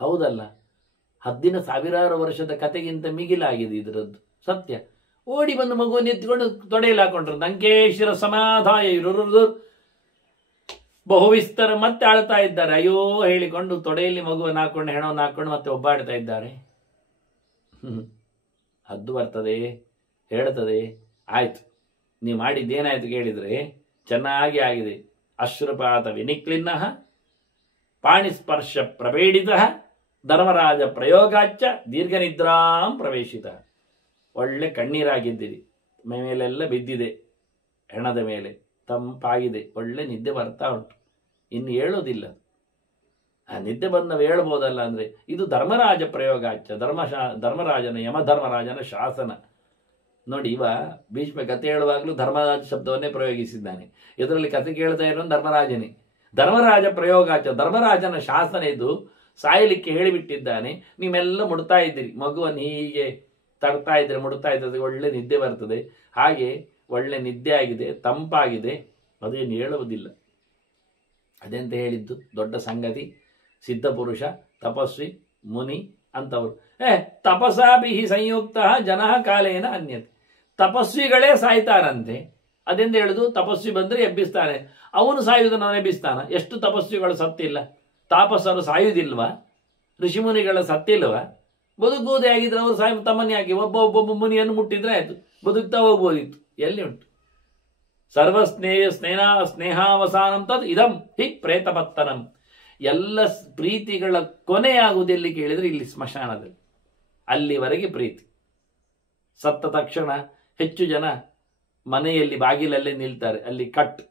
ಹೌದಲ್ಲ, ಹದ್ದಿನ ಸಾವಿರಾರು ವರ್ಷದ ಕತೆಗಿಂತ ಮಿಗಿಲಾಗಿದೆ ಇದರದ್ದು ಸತ್ಯ. ಓಡಿ ಬಂದು ಮಗುವನ್ನು ಎತ್ತಿಕೊಂಡು ತೊಡೆಯಲ್ಲಿ ಹಾಕೊಂಡ್ರು. ಲಂಕೇಶ್ವರ ಸಮಾಧಾಯ ಇರುವುದು ಬಹುವಿಸ್ತರ. ಮತ್ತೆ ಆಳ್ತಾ ಇದ್ದಾರೆ. ಅಯ್ಯೋ ಹೇಳಿಕೊಂಡು ತೊಡೆಯಲ್ಲಿ ಮಗುವನ್ನು ಹಾಕೊಂಡು ಹೆಣವನ್ನು ಹಾಕೊಂಡು ಮತ್ತೆ ಒಬ್ಬಾಡ್ತಾ ಇದ್ದಾರೆ. ಹದ್ದು ಬರ್ತದೆ, ಹೇಳ್ತದೆ, ಆಯ್ತು ನೀವು ಮಾಡಿದ್ದೇನಾಯ್ತು ಕೇಳಿದ್ರೆ ಚೆನ್ನಾಗಿ ಆಗಿದೆ. ಅಶ್ರುಪಾತ ವಿನಿಕ್ಲಿನ್ನ ಪಾಣಿಸ್ಪರ್ಶ ಪ್ರಪೇಡಿತ ಧರ್ಮರಾಜ ಪ್ರಯೋಗಾಚ್ಚ ದೀರ್ಘನಿದ್ರಾಂ ಪ್ರವೇಶಿತ. ಒಳ್ಳೆ ಕಣ್ಣೀರಾಗಿದ್ದೀರಿ, ಮೇಲೆಲ್ಲ ಬಿದ್ದಿದೆ, ಹೆಣದ ಮೇಲೆ ತಂಪಾಗಿದೆ, ಒಳ್ಳೆ ನಿದ್ದೆ ಬರ್ತಾ ಉಂಟು, ಇನ್ನು ಹೇಳೋದಿಲ್ಲ. ಆ ನಿದ್ದೆ ಬಂದವ ಹೇಳ್ಬೋದಲ್ಲ ಅಂದ್ರೆ ಇದು ಧರ್ಮರಾಜ ಪ್ರಯೋಗಾಚ್ಚ, ಧರ್ಮರಾಜನ ಯಮಧರ್ಮರಾಜನ ಶಾಸನ. ನೋಡಿ, ಇವ ಭೀಷ್ಮ ಕತೆ ಹೇಳುವಾಗಲೂ ಧರ್ಮರಾಜ ಶಬ್ದವನ್ನೇ ಪ್ರಯೋಗಿಸಿದ್ದಾನೆ. ಇದರಲ್ಲಿ ಕತೆ ಕೇಳ್ತಾ ಇರೋನು ಧರ್ಮರಾಜನೇ. ಧರ್ಮರಾಜ ಪ್ರಯೋಗಾಚ, ಧರ್ಮರಾಜನ ಶಾಸನ ಇದು. ಸಾಯಲಿಕ್ಕೆ ಹೇಳಿಬಿಟ್ಟಿದ್ದಾನೆ. ನೀವೆಲ್ಲ ಮುಡ್ತಾ ಇದ್ದೀರಿ, ಮಗುವನ್ನು ಹೀಗೆ ತಡ್ತಾ ಇದ್ರೆ ಮುಡ್ತಾ ಇದ್ದದೆ, ಒಳ್ಳೆ ನಿದ್ದೆ ಬರ್ತದೆ. ಹಾಗೆ ಒಳ್ಳೆ ನಿದ್ದೆ ಆಗಿದೆ, ತಂಪಾಗಿದೆ, ಅದೇನು ಹೇಳುವುದಿಲ್ಲ. ಅದೆಂತ ಹೇಳಿದ್ದು ದೊಡ್ಡ ಸಂಗತಿ. ಸಿದ್ಧಪುರುಷ, ತಪಸ್ವಿ, ಮುನಿ ಅಂತವರು. ತಪಸಾಭಿಹಿ ಸಂಯುಕ್ತ ಜನಃ ಕಾಲೇನ ಅನ್ಯತೆ. ತಪಸ್ವಿಗಳೇ ಸಾಯ್ತಾರಂತೆ. ಅದೆಂದು ಹೇಳುದು? ತಪಸ್ವಿ ಬಂದ್ರೆ ಎಬ್ಬಿಸ್ತಾನೆ, ಅವನು ಸಾಯುವುದನ್ನು ಅವನು ಎಬ್ಬಿಸ್ತಾನ. ಎಷ್ಟು ತಪಸ್ವಿಗಳು ಸತ್ತಿಲ್ಲ? ತಾಪಸರು ಸಾಯುವುದಿಲ್ವಾ? ಋಷಿಮುನಿಗಳ ಸತ್ತಿಲ್ವಾ? ಬದುಕುವುದೇ ಆಗಿದ್ರೆ ಅವರು ತಮ್ಮನ್ನೇ ಹಾಕಿ ಒಬ್ಬೊಬ್ಬ ಮುನಿಯನ್ನು ಮುಟ್ಟಿದ್ರೆ ಆಯ್ತು, ಬದುಕ್ತಾ ಹೋಗ್ಬೋದಿತ್ತು. ಎಲ್ಲಿ ಉಂಟು? ಸ್ನೇಹಾವಸಾನಂ ತದ್ ಇದಂ ಹಿ ಪ್ರೇತಪತ್ತನಂ. ಎಲ್ಲ ಪ್ರೀತಿಗಳ ಕೊನೆಯಾಗುವುದೆಲ್ಲಿ ಕೇಳಿದ್ರೆ ಇಲ್ಲಿ ಸ್ಮಶಾನದಲ್ಲಿ. ಅಲ್ಲಿವರೆಗೆ ಪ್ರೀತಿ. ಸತ್ತ ತಕ್ಷಣ ಹೆಚ್ಚು ಜನ ಮನೆಯಲ್ಲಿ ಬಾಗಿಲಲ್ಲೇ ನಿಲ್ತಾರೆ, ಅಲ್ಲಿ ಕಟ್.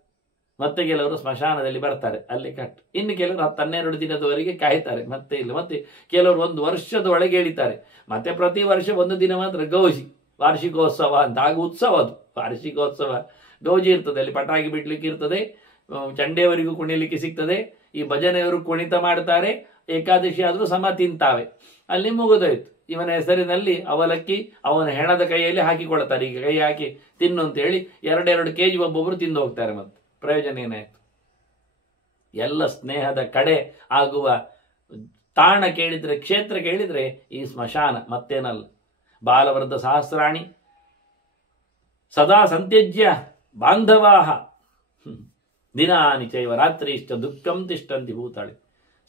ಮತ್ತೆ ಕೆಲವರು ಸ್ಮಶಾನದಲ್ಲಿ ಬರ್ತಾರೆ, ಅಲ್ಲಿ ಕಟ್. ಇನ್ನು ಕೆಲವರು 10-12 ದಿನದವರೆಗೆ ಕಾಯ್ತಾರೆ, ಮತ್ತೆ ಇಲ್ಲ. ಮತ್ತೆ ಕೆಲವರು 1 ವರ್ಷದ ಒಳಗೆ ಎಳಿತಾರೆ. ಮತ್ತೆ ಪ್ರತಿ ವರ್ಷ 1 ದಿನ ಮಾತ್ರ ಗೌಜಿ, ವಾರ್ಷಿಕೋತ್ಸವ ಅಂತ. ಆಗ ಉತ್ಸವ, ಅದು ವಾರ್ಷಿಕೋತ್ಸವ. ಗೌಜಿ ಇರ್ತದೆ, ಅಲ್ಲಿ ಪಟಾಕಿ ಬಿಡ್ಲಿಕ್ಕೆ ಇರ್ತದೆ, ಚಂಡೆಯವರಿಗೂ ಕುಣಿಲಿಕ್ಕೆ ಸಿಗ್ತದೆ, ಈ ಭಜನೆಯವರು ಕುಣಿತ ಮಾಡ್ತಾರೆ, ಏಕಾದಶಿ ಆದ್ರೂ ಸಮ ತಿಂತಾವೆ. ಅಲ್ಲಿ ಮುಗಿದೋಯ್ತು. ಇವನ ಹೆಸರಿನಲ್ಲಿ ಅವಲಕ್ಕಿ ಅವನ ಹೆಣದ ಕೈಯಲ್ಲಿ ಹಾಕಿಕೊಳ್ತಾರೆ. ಈಗ ಕೈ ಹಾಕಿ ತಿನ್ನು ಅಂತ ಹೇಳಿ 2-2 kg ಒಬ್ಬೊಬ್ರು ತಿಂದು ಹೋಗ್ತಾರೆ. ಮತ್ತೆ ಪ್ರಯೋಜನ ಏನಾಯ್ತು? ಎಲ್ಲ ಸ್ನೇಹದ ಕಡೆ ಆಗುವ ತಾಣ ಕೇಳಿದ್ರೆ, ಕ್ಷೇತ್ರ ಕೇಳಿದ್ರೆ ಈ ಸ್ಮಶಾನ, ಮತ್ತೇನಲ್ಲ. ಬಾಲವೃದ್ಧ ಸಹಸ್ರಾಣಿ ಸದಾ ಸಂತ್ಯಜ್ಯ ಬಾಂಧವಾಹ ದಿನಾನಿ ಚೈವ ರಾತ್ರಿಶ್ಚ ದುಃಖಂ ತಿಷ್ಟಂತಿ ಭೂತಾಳಿ.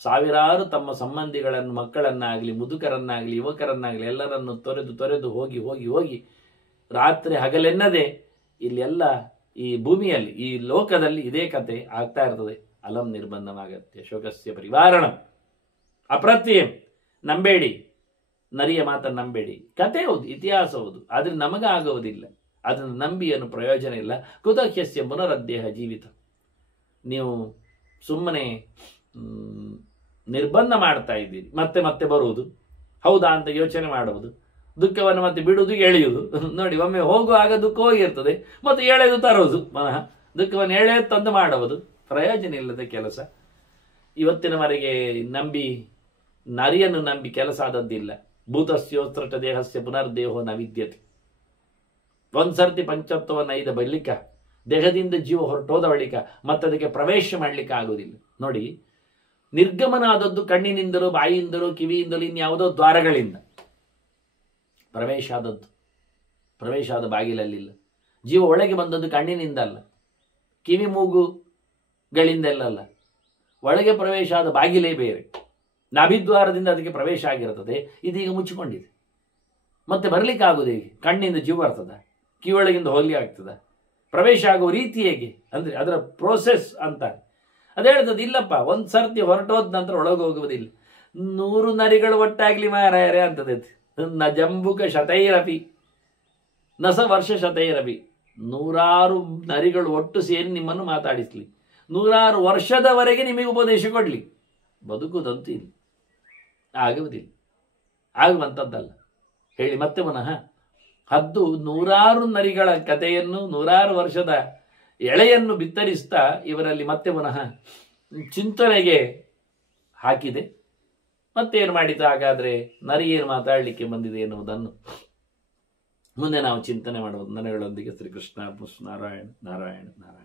ಸಾವಿರಾರು ತಮ್ಮ ಸಂಬಂಧಿಗಳನ್ನು, ಮಕ್ಕಳನ್ನಾಗಲಿ, ಮುದುಕರನ್ನಾಗಲಿ, ಯುವಕರನ್ನಾಗಲಿ ಎಲ್ಲರನ್ನು ತೊರೆದು ಹೋಗಿ ಹೋಗಿ ಹೋಗಿ ರಾತ್ರಿ ಹಗಲೆನ್ನದೆ ಇಲ್ಲೆಲ್ಲ ಈ ಭೂಮಿಯಲ್ಲಿ, ಈ ಲೋಕದಲ್ಲಿ ಇದೇ ಕತೆ ಆಗ್ತಾ ಇರ್ತದೆ. ಅಲಂ ನಿರ್ಬಂಧವಾಗತ್ತೆ ಶೋಕಸ್ಯ ಪರಿವಾರಣ ಅಪ್ರತ್ಯಂ. ನಂಬೇಡಿ, ನರಿಯ ಮಾತನ್ನು ನಂಬೇಡಿ. ಕತೆ ಹೌದು, ಇತಿಹಾಸ ಹೌದು, ಆದರೆ ನಮಗಾಗುವುದಿಲ್ಲ. ಅದನ್ನು ನಂಬಿ ಏನು ಪ್ರಯೋಜನ ಇಲ್ಲ. ಕುತಹ್ಯಸ್ಯ ಪುನರದ್ದೇಹ ಜೀವಿತ. ನೀವು ಸುಮ್ಮನೆ ನಿರ್ಬಂಧ ಮಾಡ್ತಾ ಇದ್ದೀರಿ, ಮತ್ತೆ ಮತ್ತೆ ಬರುವುದು, ಹೌದಾ ಅಂತ ಯೋಚನೆ ಮಾಡುವುದು, ದುಃಖವನ್ನು ಮತ್ತೆ ಬಿಡುವುದು, ಎಳೆಯುವುದು. ನೋಡಿ, ಒಮ್ಮೆ ಹೋಗುವಾಗ ದುಃಖ ಹೋಗಿರ್ತದೆ, ಮತ್ತೆ ಎಳೆದು ತರುವುದು, ಮನಃ ದುಃಖವನ್ನು ಎಳೆದು ತಂದು ಮಾಡುವುದು. ಪ್ರಯೋಜನ ಇಲ್ಲದ ಕೆಲಸ. ಇವತ್ತಿನವರೆಗೆ ನಂಬಿ, ನರಿಯನ್ನು ನಂಬಿ ಕೆಲಸ ಆದದ್ದಿಲ್ಲ. ಭೂತಸ್ಯೋಸ್ತ್ರಟ ದೇಹಸ್ಯ ಪುನರ್ದೇಹೋ ನ ವಿದ್ಯತೆ. ಒಂದ್ಸರ್ತಿ ಪಂಚತ್ವವನ್ನು ಐದ ಬಳಿಕ, ದೇಹದಿಂದ ಜೀವ ಹೊರಟೋದ ಬಳಿಕ ಮತ್ತದಕ್ಕೆ ಪ್ರವೇಶ ಮಾಡಲಿಕ್ಕೆ ಆಗುವುದಿಲ್ಲ. ನೋಡಿ, ನಿರ್ಗಮನ ಆದದ್ದು ಕಣ್ಣಿನಿಂದಲೂ, ಬಾಯಿಯಿಂದಲೂ, ಕಿವಿಯಿಂದಲೂ, ಇನ್ಯಾವುದೋ ದ್ವಾರಗಳಿಂದ ಪ್ರವೇಶ ಆದದ್ದು. ಪ್ರವೇಶ ಆದ ಬಾಗಿಲಲ್ಲಿಲ್ಲ. ಜೀವ ಒಳಗೆ ಬಂದದ್ದು ಕಣ್ಣಿನಿಂದ ಅಲ್ಲ. ಕಿವಿ, ಮೂಗು, ಗಳಿಂದೆಲ್ಲಲ್ಲ. ಒಳಗೆ ಪ್ರವೇಶ ಆದ ಬಾಗಿಲೇ ಬೇರೆ. ನಾಭಿದ್ವಾರದಿಂದ ಅದಕ್ಕೆ ಪ್ರವೇಶ ಆಗಿರುತ್ತದೆ, ಇದೀಗ ಮುಚ್ಚಿಕೊಂಡಿದೆ. ಮತ್ತೆ ಬರಲಿಕ್ಕಾಗುವುದು ಹೇಗೆ? ಕಣ್ಣಿಂದ ಜೀವ ಬರ್ತದ, ಕಿವೊಳಗಿಂದ ಹೋಲಿ ಆಗ್ತದ, ಪ್ರವೇಶ ಆಗುವ ರೀತಿ ಹೇಗೆ ಅಂದರೆ ಅದರ ಪ್ರೋಸೆಸ್ ಅಂತ ಅದು ಹೇಳ್ತದೆ. ಇಲ್ಲಪ್ಪ, ಒಂದು ಸರ್ತಿ ಹೊರಟೋದ ನಂತರ ಒಳಗೆ ಹೋಗುವುದಿಲ್ಲ. 100 ನರಿಗಳು ಒಟ್ಟಾಗ್ಲಿ ಮಾರಾಯರೆ ಅಂತದೆ. ನ ಜಂಬುಕ ಶತೈರಪಿ ನಸ ವರ್ಷ ಶತೈರಪಿ. 100 ನರಿಗಳು ಒಟ್ಟು ಸೇರಿ ನಿಮ್ಮನ್ನು ಮಾತಾಡಿಸ್ಲಿ, 100 ವರ್ಷದವರೆಗೆ ನಿಮಗೆ ಉಪದೇಶ ಕೊಡ್ಲಿ, ಬದುಕುವುದಂತೂ ಇಲ್ಲ, ಆಗುವುದಿಲ್ಲ, ಆಗುವಂಥದ್ದಲ್ಲ. ಹೇಳಿ ಮತ್ತೆ ಪುನಃ. ಹದ್ದು 100 ನರಿಗಳ ಕಥೆಯನ್ನು 100 ವರ್ಷದ ಎಳೆಯನ್ನು ಬಿತ್ತರಿಸ್ತಾ ಇವರಲ್ಲಿ ಮತ್ತೆ ಪುನಃ ಚಿಂತನೆಗೆ ಹಾಕಿದೆ. ಮತ್ತೇನು ಮಾಡಿತು ಹಾಗಾದ್ರೆ? ನರಿ ಏನು ಮಾತಾಡಲಿಕ್ಕೆ ಬಂದಿದೆ ಎನ್ನುವುದನ್ನು ಮುಂದೆ ನಾವು ಚಿಂತನೆ ಮಾಡುವುದು. ನನಗಳೊಂದಿಗೆ ಶ್ರೀಕೃಷ್ಣ ನಾರಾಯಣ ನಾರಾಯಣ ನಾರಾಯಣ.